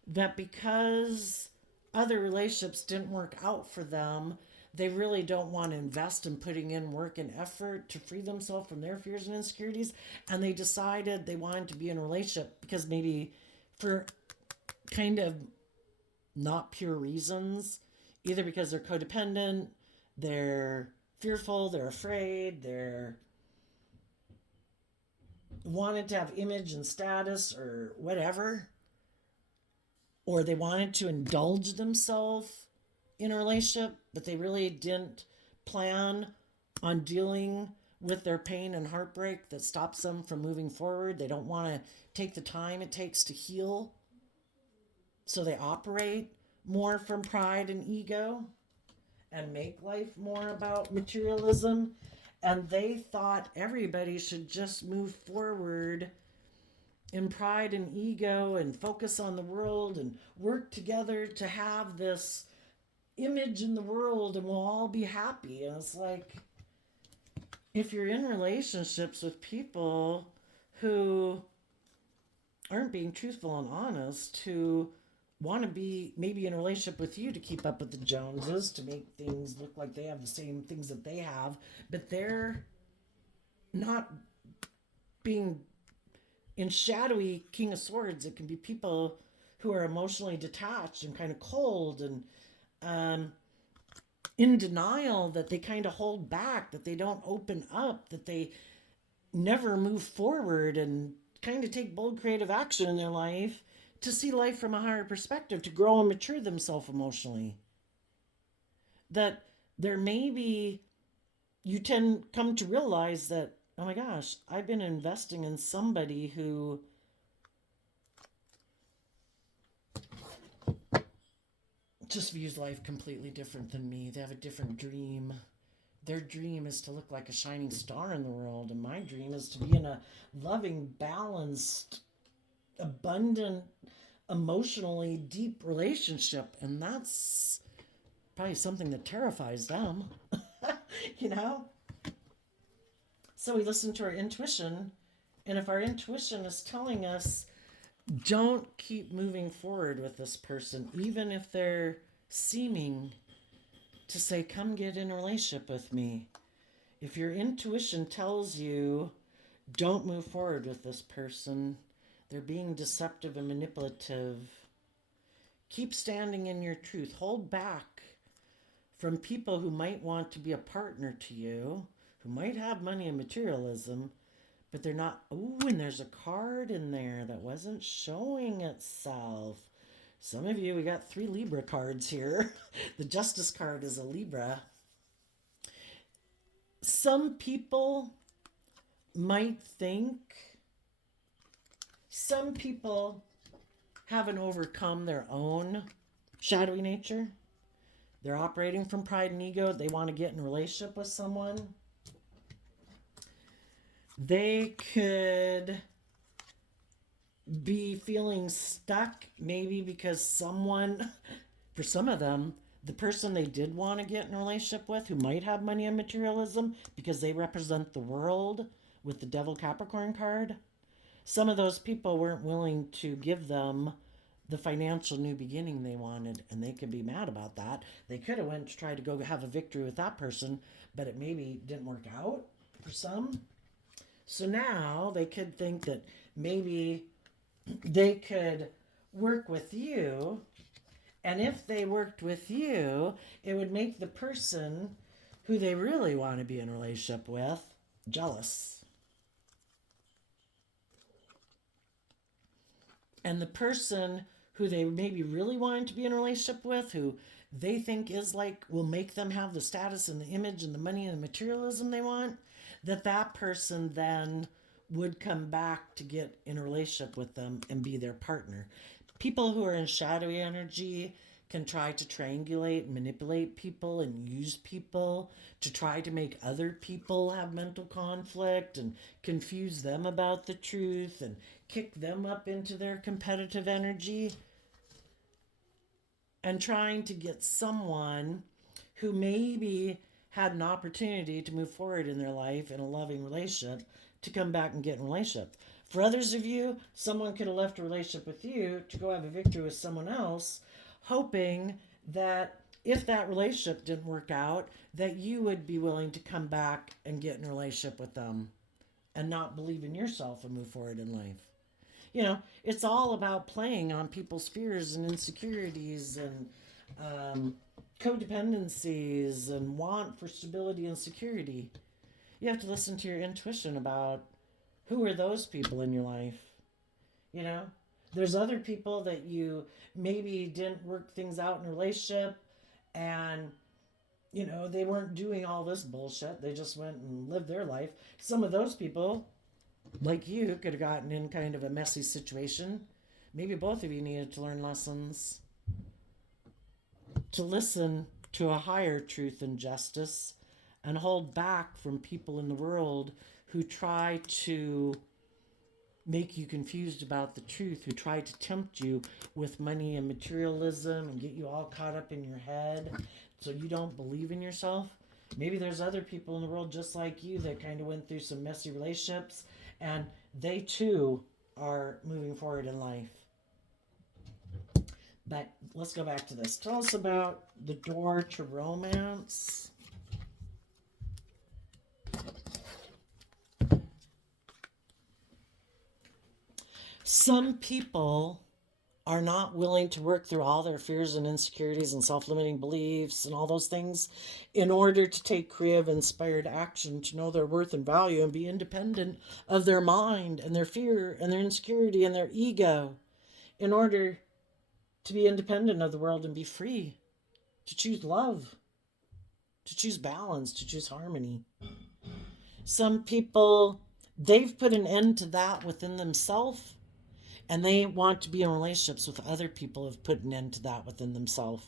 that because other relationships didn't work out for them, they really don't want to invest in putting in work and effort to free themselves from their fears and insecurities. And they decided they wanted to be in a relationship because maybe for kind of not pure reasons, either because they're codependent, they're fearful, they're afraid, they're wanted to have image and status or whatever, or they wanted to indulge themselves in a relationship, but they really didn't plan on dealing with their pain and heartbreak that stops them from moving forward. They don't want to take the time it takes to heal, so they operate more from pride and ego and make life more about materialism. And they thought everybody should just move forward in pride and ego and focus on the world and work together to have this image in the world and we'll all be happy. And it's like, if you're in relationships with people who aren't being truthful and honest, who want to be maybe in a relationship with you to keep up with the Joneses, to make things look like they have the same things that they have, but they're not being in shadowy King of Swords. It can be people who are emotionally detached and kind of cold and in denial, that they kind of hold back, that they don't open up, that they never move forward and kind of take bold creative action in their life to see life from a higher perspective, to grow and mature themselves emotionally. That there may be, you come to realize that, oh my gosh, I've been investing in somebody who just views life completely different than me. They have a different dream. Their dream is to look like a shining star in the world, and my dream is to be in a loving, balanced, abundant, emotionally deep relationship. And that's probably something that terrifies them. You know? So we listen to our intuition, and if our intuition is telling us, don't keep moving forward with this person, even if they're seeming to say, come get in a relationship with me. If your intuition tells you, don't move forward with this person, they're being deceptive and manipulative, keep standing in your truth. Hold back from people who might want to be a partner to you, who might have money and materialism, but they're not. Ooh, and there's a card in there that wasn't showing itself. Some of you, we got 3 Libra cards here. The Justice card is a Libra. Some people might think, some people haven't overcome their own shadowy nature. They're operating from pride and ego. They want to get in a relationship with someone. They could be feeling stuck, maybe because someone, for some of them, the person they did want to get in a relationship with, who might have money and materialism because they represent the world with the Devil Capricorn card, some of those people weren't willing to give them the financial new beginning they wanted, and they could be mad about that. They could have went to try to go have a victory with that person, but it maybe didn't work out for some. So now they could think that maybe they could work with you, and if they worked with you, it would make the person who they really want to be in a relationship with jealous. And the person who they maybe really wanted to be in a relationship with, who they think is like, will make them have the status and the image and the money and the materialism they want, that person then would come back to get in a relationship with them and be their partner. People who are in shadowy energy can try to triangulate and manipulate people and use people to try to make other people have mental conflict and confuse them about the truth and kick them up into their competitive energy, and trying to get someone who maybe had an opportunity to move forward in their life in a loving relationship to come back and get in a relationship. For others of you, someone could have left a relationship with you to go have a victory with someone else, hoping that if that relationship didn't work out, that you would be willing to come back and get in a relationship with them and not believe in yourself and move forward in life. You know, it's all about playing on people's fears and insecurities and codependencies and want for stability and security. You have to listen to your intuition about who are those people in your life. You know, there's other people that you maybe didn't work things out in a relationship, and you know, they weren't doing all this bullshit. They just went and lived their life. Some of those people, like you, could have gotten in kind of a messy situation. Maybe both of you needed to learn lessons, to listen to a higher truth and justice, and hold back from people in the world who try to make you confused about the truth, who try to tempt you with money and materialism and get you all caught up in your head so you don't believe in yourself. Maybe there's other people in the world just like you that kind of went through some messy relationships, and they too are moving forward in life. But let's go back to this. Tell us about the door to romance. Some people are not willing to work through all their fears and insecurities and self-limiting beliefs and all those things in order to take creative, inspired action, to know their worth and value and be independent of their mind and their fear and their insecurity and their ego, in order to be independent of the world and be free, to choose love, to choose balance, to choose harmony. Some people, they've put an end to that within themselves, and they want to be in relationships with other people who have put an end to that within themselves.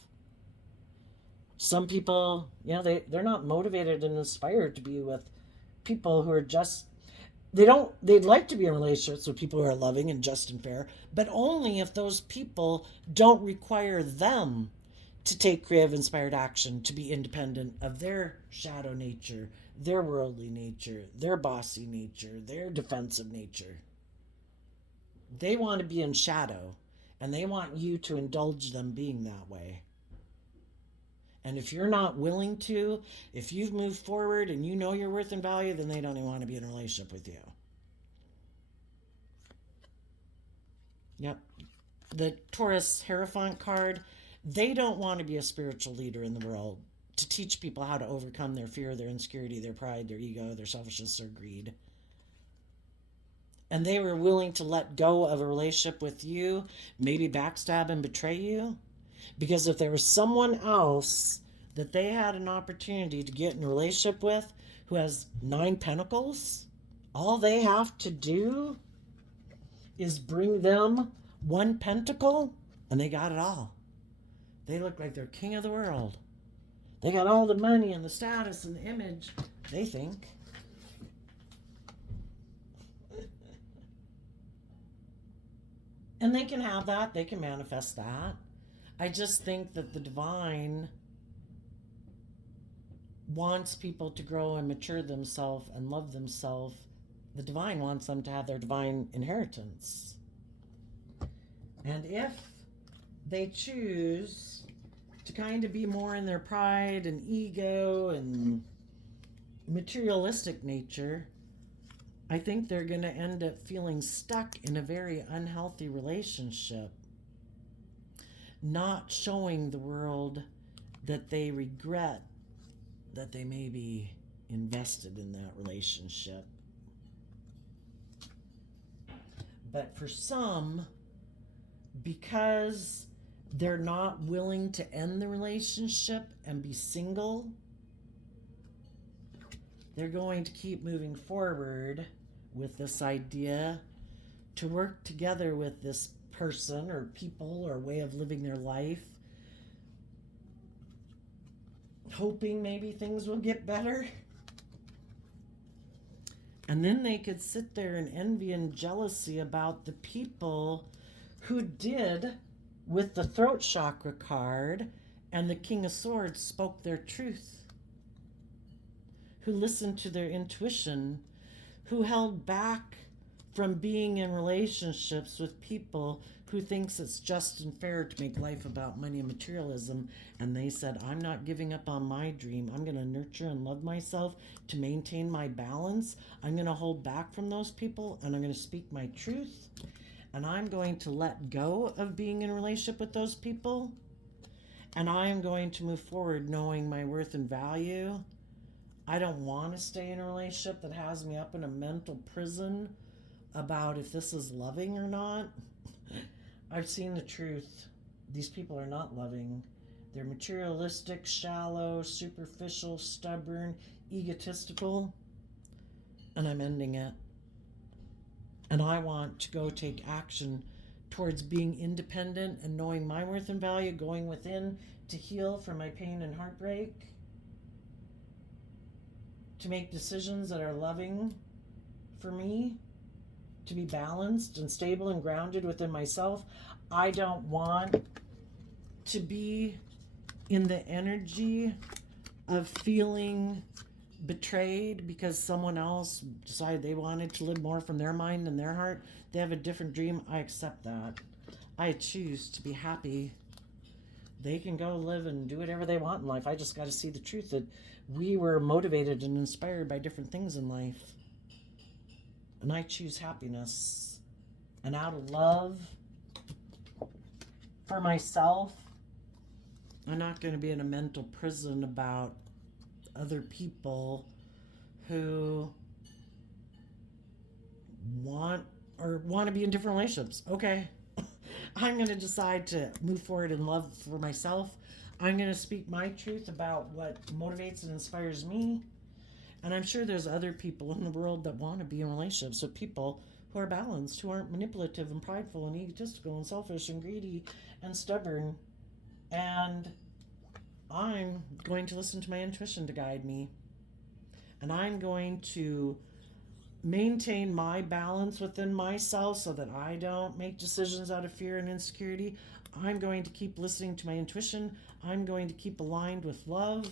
Some people, you know, they're not motivated and inspired to be with people who are just, they'd like to be in relationships with people who are loving and just and fair, but only if those people don't require them to take creative, inspired action, to be independent of their shadow nature, their worldly nature, their bossy nature, their defensive nature. They want to be in shadow, and they want you to indulge them being that way. And if you're not willing to, if you've moved forward and you know your worth and value, then they don't even want to be in a relationship with you. Yep. The Taurus Hierophant card, they don't want to be a spiritual leader in the world to teach people how to overcome their fear, their insecurity, their pride, their ego, their selfishness, their greed. And they were willing to let go of a relationship with you, maybe backstab and betray you. Because if there was someone else that they had an opportunity to get in a relationship with who has 9 pentacles, all they have to do is bring them 1 pentacle, and they got it all. They look like they're king of the world. They got all the money and the status and the image, they think. And they can have that. They can manifest that. I just think that the divine wants people to grow and mature themselves and love themselves. The divine wants them to have their divine inheritance. And if they choose to kind of be more in their pride and ego and materialistic nature, I think they're going to end up feeling stuck in a very unhealthy relationship, not showing the world that they regret that they may be invested in that relationship. But for some, because they're not willing to end the relationship and be single, they're going to keep moving forward with this idea to work together with this person or people or way of living their life hoping maybe things will get better. And then they could sit there in envy and jealousy about the people who did, with the throat chakra card and the King of Swords, spoke their truth, who listened to their intuition, who held back from being in relationships with people who thinks it's just and fair to make life about money and materialism. And they said, I'm not giving up on my dream. I'm going to nurture and love myself to maintain my balance. I'm going to hold back from those people, and I'm going to speak my truth. And I'm going to let go of being in a relationship with those people. And I am going to move forward knowing my worth and value. I don't want to stay in a relationship that has me up in a mental prison about if this is loving or not. I've seen the truth. These people are not loving. They're materialistic, shallow, superficial, stubborn, egotistical. And I'm ending it. And I want to go take action towards being independent and knowing my worth and value, going within to heal from my pain and heartbreak, to make decisions that are loving for me, to be balanced and stable and grounded within myself. I don't want to be in the energy of feeling betrayed because someone else decided they wanted to live more from their mind and their heart. They have a different dream. I accept that. I choose to be happy. They can go live and do whatever they want in life. I just got to see the truth that we were motivated and inspired by different things in life. And I choose happiness. And out of love for myself, I'm not going to be in a mental prison about other people who want to be in different relationships. Okay. I'm going to decide to move forward in love for myself. I'm going to speak my truth about what motivates and inspires me. And I'm sure there's other people in the world that want to be in relationships with people who are balanced, who aren't manipulative and prideful and egotistical and selfish and greedy and stubborn. And I'm going to listen to my intuition to guide me. And I'm going to maintain my balance within myself so that I don't make decisions out of fear and insecurity. I'm going to keep listening to my intuition. I'm going to keep aligned with love.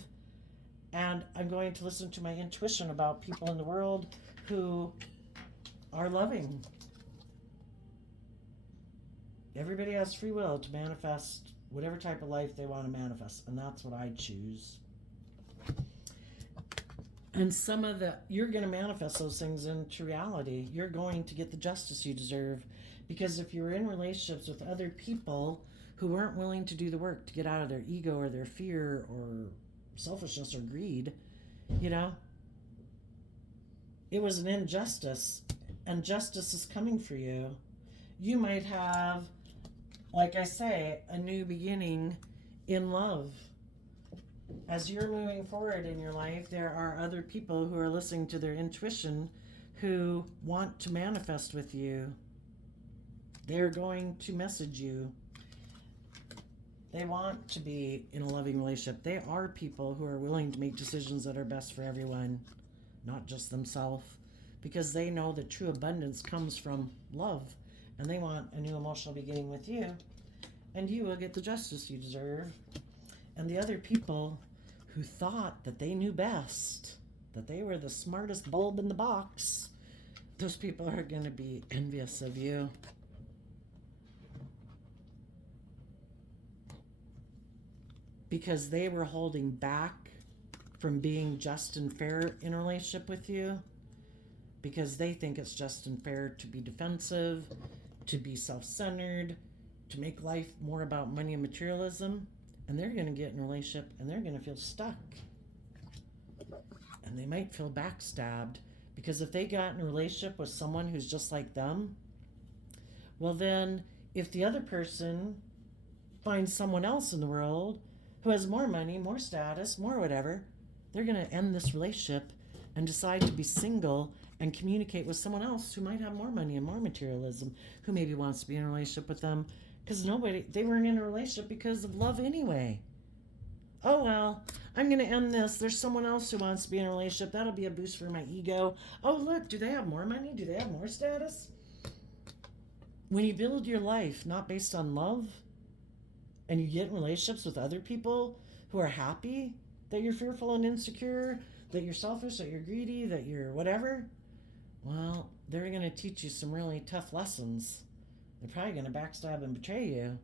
And I'm going to listen to my intuition about people in the world who are loving. Everybody has free will to manifest whatever type of life they want to manifest. And that's what I choose. And you're going to manifest those things into reality. You're going to get the justice you deserve. Because if you're in relationships with other people who weren't willing to do the work to get out of their ego or their fear or selfishness or greed, it was an injustice, and justice is coming for you. You might have, like I say, a new beginning in love. As you're moving forward in your life, there are other people who are listening to their intuition who want to manifest with you. They're going to message you. They want to be in a loving relationship. They are people who are willing to make decisions that are best for everyone, not just themselves, because they know that true abundance comes from love, and they want a new emotional beginning with you, and you will get the justice you deserve. And the other people who thought that they knew best, that they were the smartest bulb in the box, those people are going to be envious of you. Because they were holding back from being just and fair in a relationship with you. Because they think it's just and fair to be defensive, to be self-centered, to make life more about money and materialism. And they're going to get in a relationship and they're going to feel stuck. And they might feel backstabbed. Because if they got in a relationship with someone who's just like them, well then, if the other person finds someone else in the world who has more money, more status, more whatever, they're going to end this relationship and decide to be single and communicate with someone else who might have more money and more materialism, who maybe wants to be in a relationship with them, because they weren't in a relationship because of love anyway. Oh, well, I'm going to end this. There's someone else who wants to be in a relationship. That'll be a boost for my ego. Oh, look, do they have more money? Do they have more status? When you build your life not based on love and you get in relationships with other people who are happy that you're fearful and insecure, that you're selfish, that you're greedy, that you're whatever, well, they're going to teach you some really tough lessons. They're probably going to backstab and betray you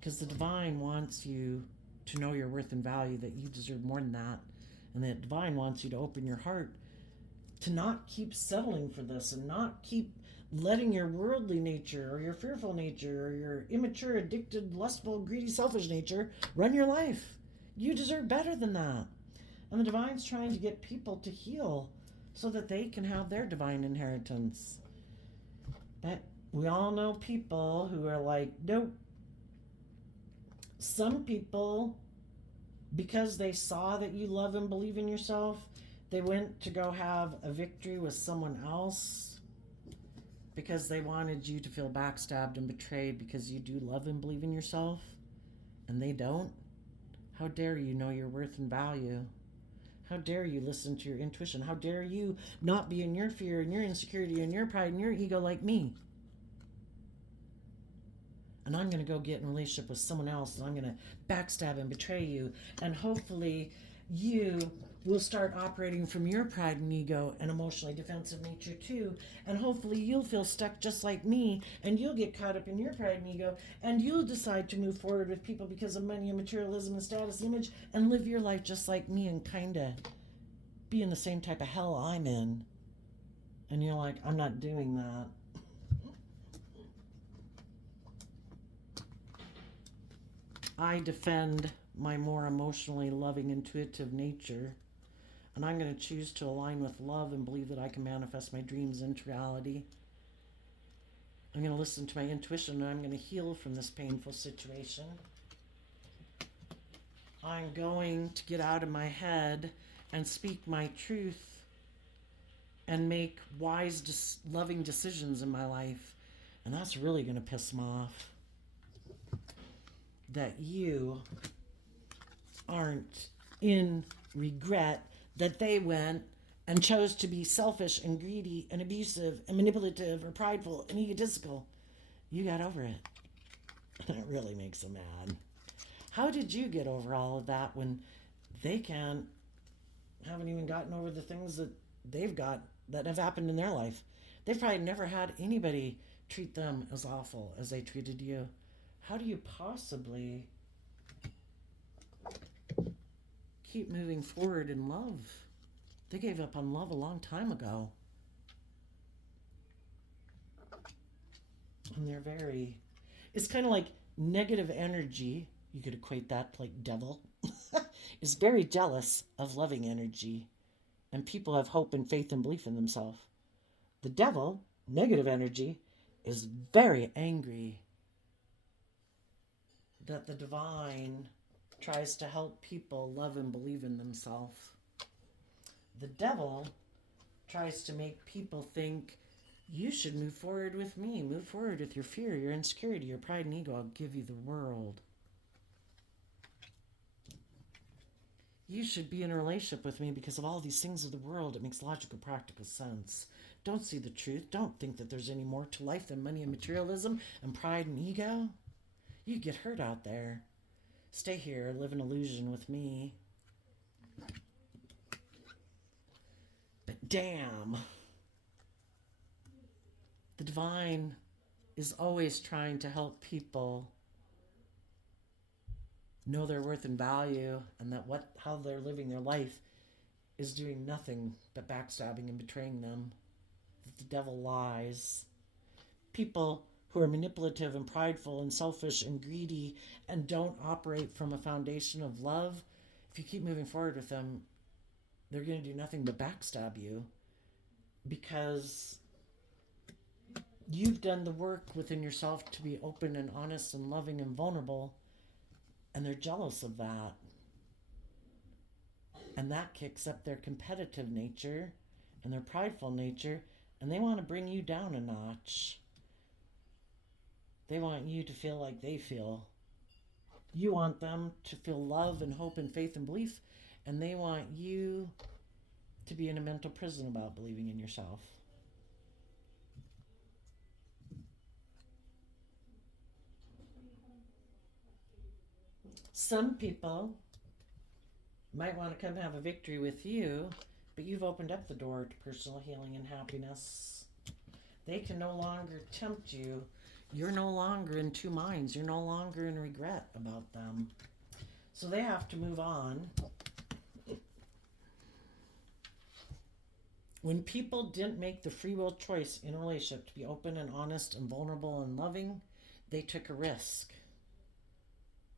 because the divine wants you to know your worth and value, that you deserve more than that. And that divine wants you to open your heart to not keep settling for this and not keep letting your worldly nature or your fearful nature or your immature, addicted, lustful, greedy, selfish nature run your life. You deserve better than that. And the divine's trying to get people to heal so that they can have their divine inheritance. But we all know people who are like, nope. Some people, because they saw that you love and believe in yourself, they went to go have a victory with someone else because they wanted you to feel backstabbed and betrayed because you do love and believe in yourself and they don't. How dare you know your worth and value? How dare you listen to your intuition? How dare you not be in your fear and your insecurity and your pride and your ego like me? And I'm going to go get in a relationship with someone else and I'm going to backstab and betray you. And hopefully you will start operating from your pride and ego and emotionally defensive nature too. And hopefully you'll feel stuck just like me and you'll get caught up in your pride and ego and you'll decide to move forward with people because of money and materialism and status image and live your life just like me and kind of be in the same type of hell I'm in. And you're like, I'm not doing that. I defend my more emotionally loving, intuitive nature, and I'm going to choose to align with love and believe that I can manifest my dreams into reality. I'm going to listen to my intuition and I'm going to heal from this painful situation. I'm going to get out of my head and speak my truth and make wise, loving decisions in my life. And that's really going to piss them off. That you aren't in regret that they went and chose to be selfish and greedy and abusive and manipulative or prideful and egotistical. You got over it. That really makes them mad. How did you get over all of that when they haven't even gotten over the things that they've got that have happened in their life? They've probably never had anybody treat them as awful as they treated you. How do you possibly keep moving forward in love? They gave up on love a long time ago. And it's kind of like negative energy. You could equate that to like devil. Is very jealous of loving energy. And people have hope and faith and belief in themselves. The devil, negative energy, is very angry that the divine tries to help people love and believe in themselves. The devil tries to make people think, you should move forward with me. Move forward with your fear, your insecurity, your pride and ego. I'll give you the world. You should be in a relationship with me because of all these things of the world. It makes logical, practical sense. Don't see the truth. Don't think that there's any more to life than money and materialism and pride and ego. You get hurt out there. Stay here, live an illusion with me. But damn, the divine is always trying to help people know their worth and value, and that how they're living their life is doing nothing but backstabbing and betraying them. That the devil lies. People who are manipulative and prideful and selfish and greedy and don't operate from a foundation of love, if you keep moving forward with them, they're going to do nothing but backstab you because you've done the work within yourself to be open and honest and loving and vulnerable, and they're jealous of that. And that kicks up their competitive nature and their prideful nature, and they want to bring you down a notch. They want you to feel like they feel. You want them to feel love and hope and faith and belief, and they want you to be in a mental prison about believing in yourself. Some people might want to come have a victory with you, but you've opened up the door to personal healing and happiness. They can no longer tempt you. You're no longer in two minds. You're no longer in regret about them. So they have to move on. When people didn't make the free will choice in a relationship to be open and honest and vulnerable and loving, they took a risk.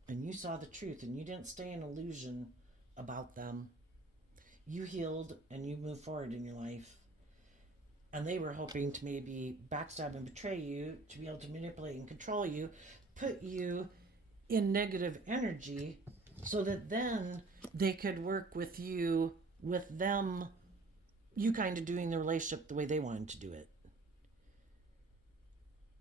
And you saw the truth, and you didn't stay in illusion about them. You healed and you moved forward in your life. And they were hoping to maybe backstab and betray you, to be able to manipulate and control you, put you in negative energy, so that then they could work with you, with them, you kind of doing the relationship the way they wanted to do it.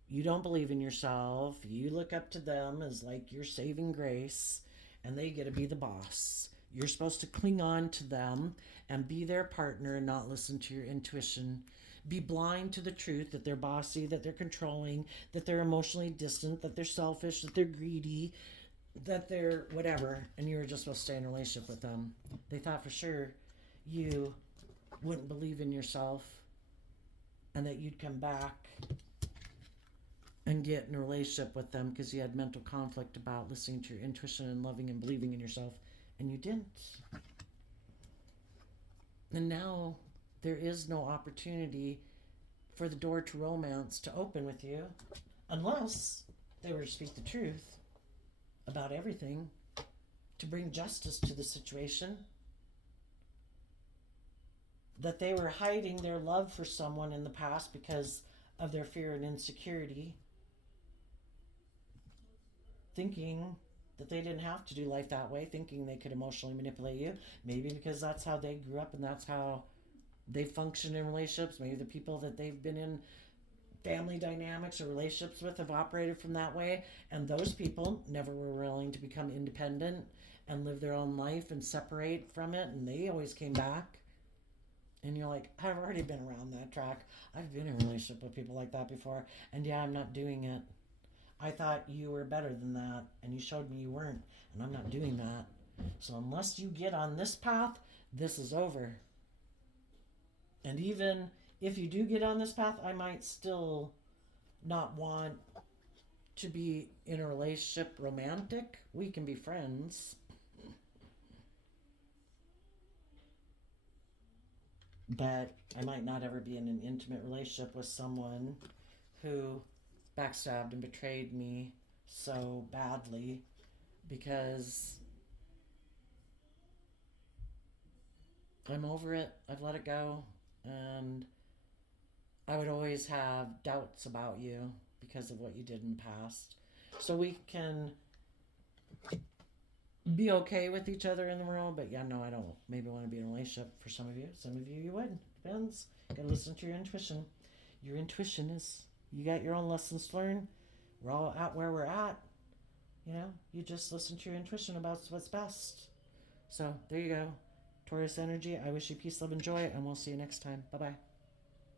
You don't believe in yourself. You look up to them as like your saving grace, and they get to be the boss. You're supposed to cling on to them and be their partner and not listen to your intuition. Be blind to the truth that they're bossy, that they're controlling, that they're emotionally distant, that they're selfish, that they're greedy, that they're whatever. And you were just supposed to stay in a relationship with them. They thought for sure you wouldn't believe in yourself and that you'd come back and get in a relationship with them because you had mental conflict about listening to your intuition and loving and believing in yourself, and you didn't. And now there is no opportunity for the door to romance to open with you unless they were to speak the truth about everything, to bring justice to the situation, that they were hiding their love for someone in the past because of their fear and insecurity, thinking that they didn't have to do life that way, thinking they could emotionally manipulate you, maybe because that's how they grew up and that's how they function in relationships. Maybe the people that they've been in family dynamics or relationships with have operated from that way, and those people never were willing to become independent and live their own life and separate from it, and they always came back. And you're like, I've already been around that track. I've been in a relationship with people like that before, and yeah, I'm not doing it. I thought you were better than that, and you showed me you weren't, and I'm not doing that. So unless you get on this path, this is over. And even if you do get on this path, I might still not want to be in a relationship romantic. We can be friends. But I might not ever be in an intimate relationship with someone who backstabbed and betrayed me so badly, because I'm over it. I've let it go. And I would always have doubts about you because of what you did in the past. So we can be okay with each other in the world, but yeah, no, I don't maybe want to be in a relationship. For some of you you would. Depends. Gotta listen to your intuition. Your intuition is, you got your own lessons to learn. We're all at where we're at. You know, you just listen to your intuition about what's best. So there you go. Taurus energy, I wish you peace, love, and joy, and we'll see you next time. Bye-bye.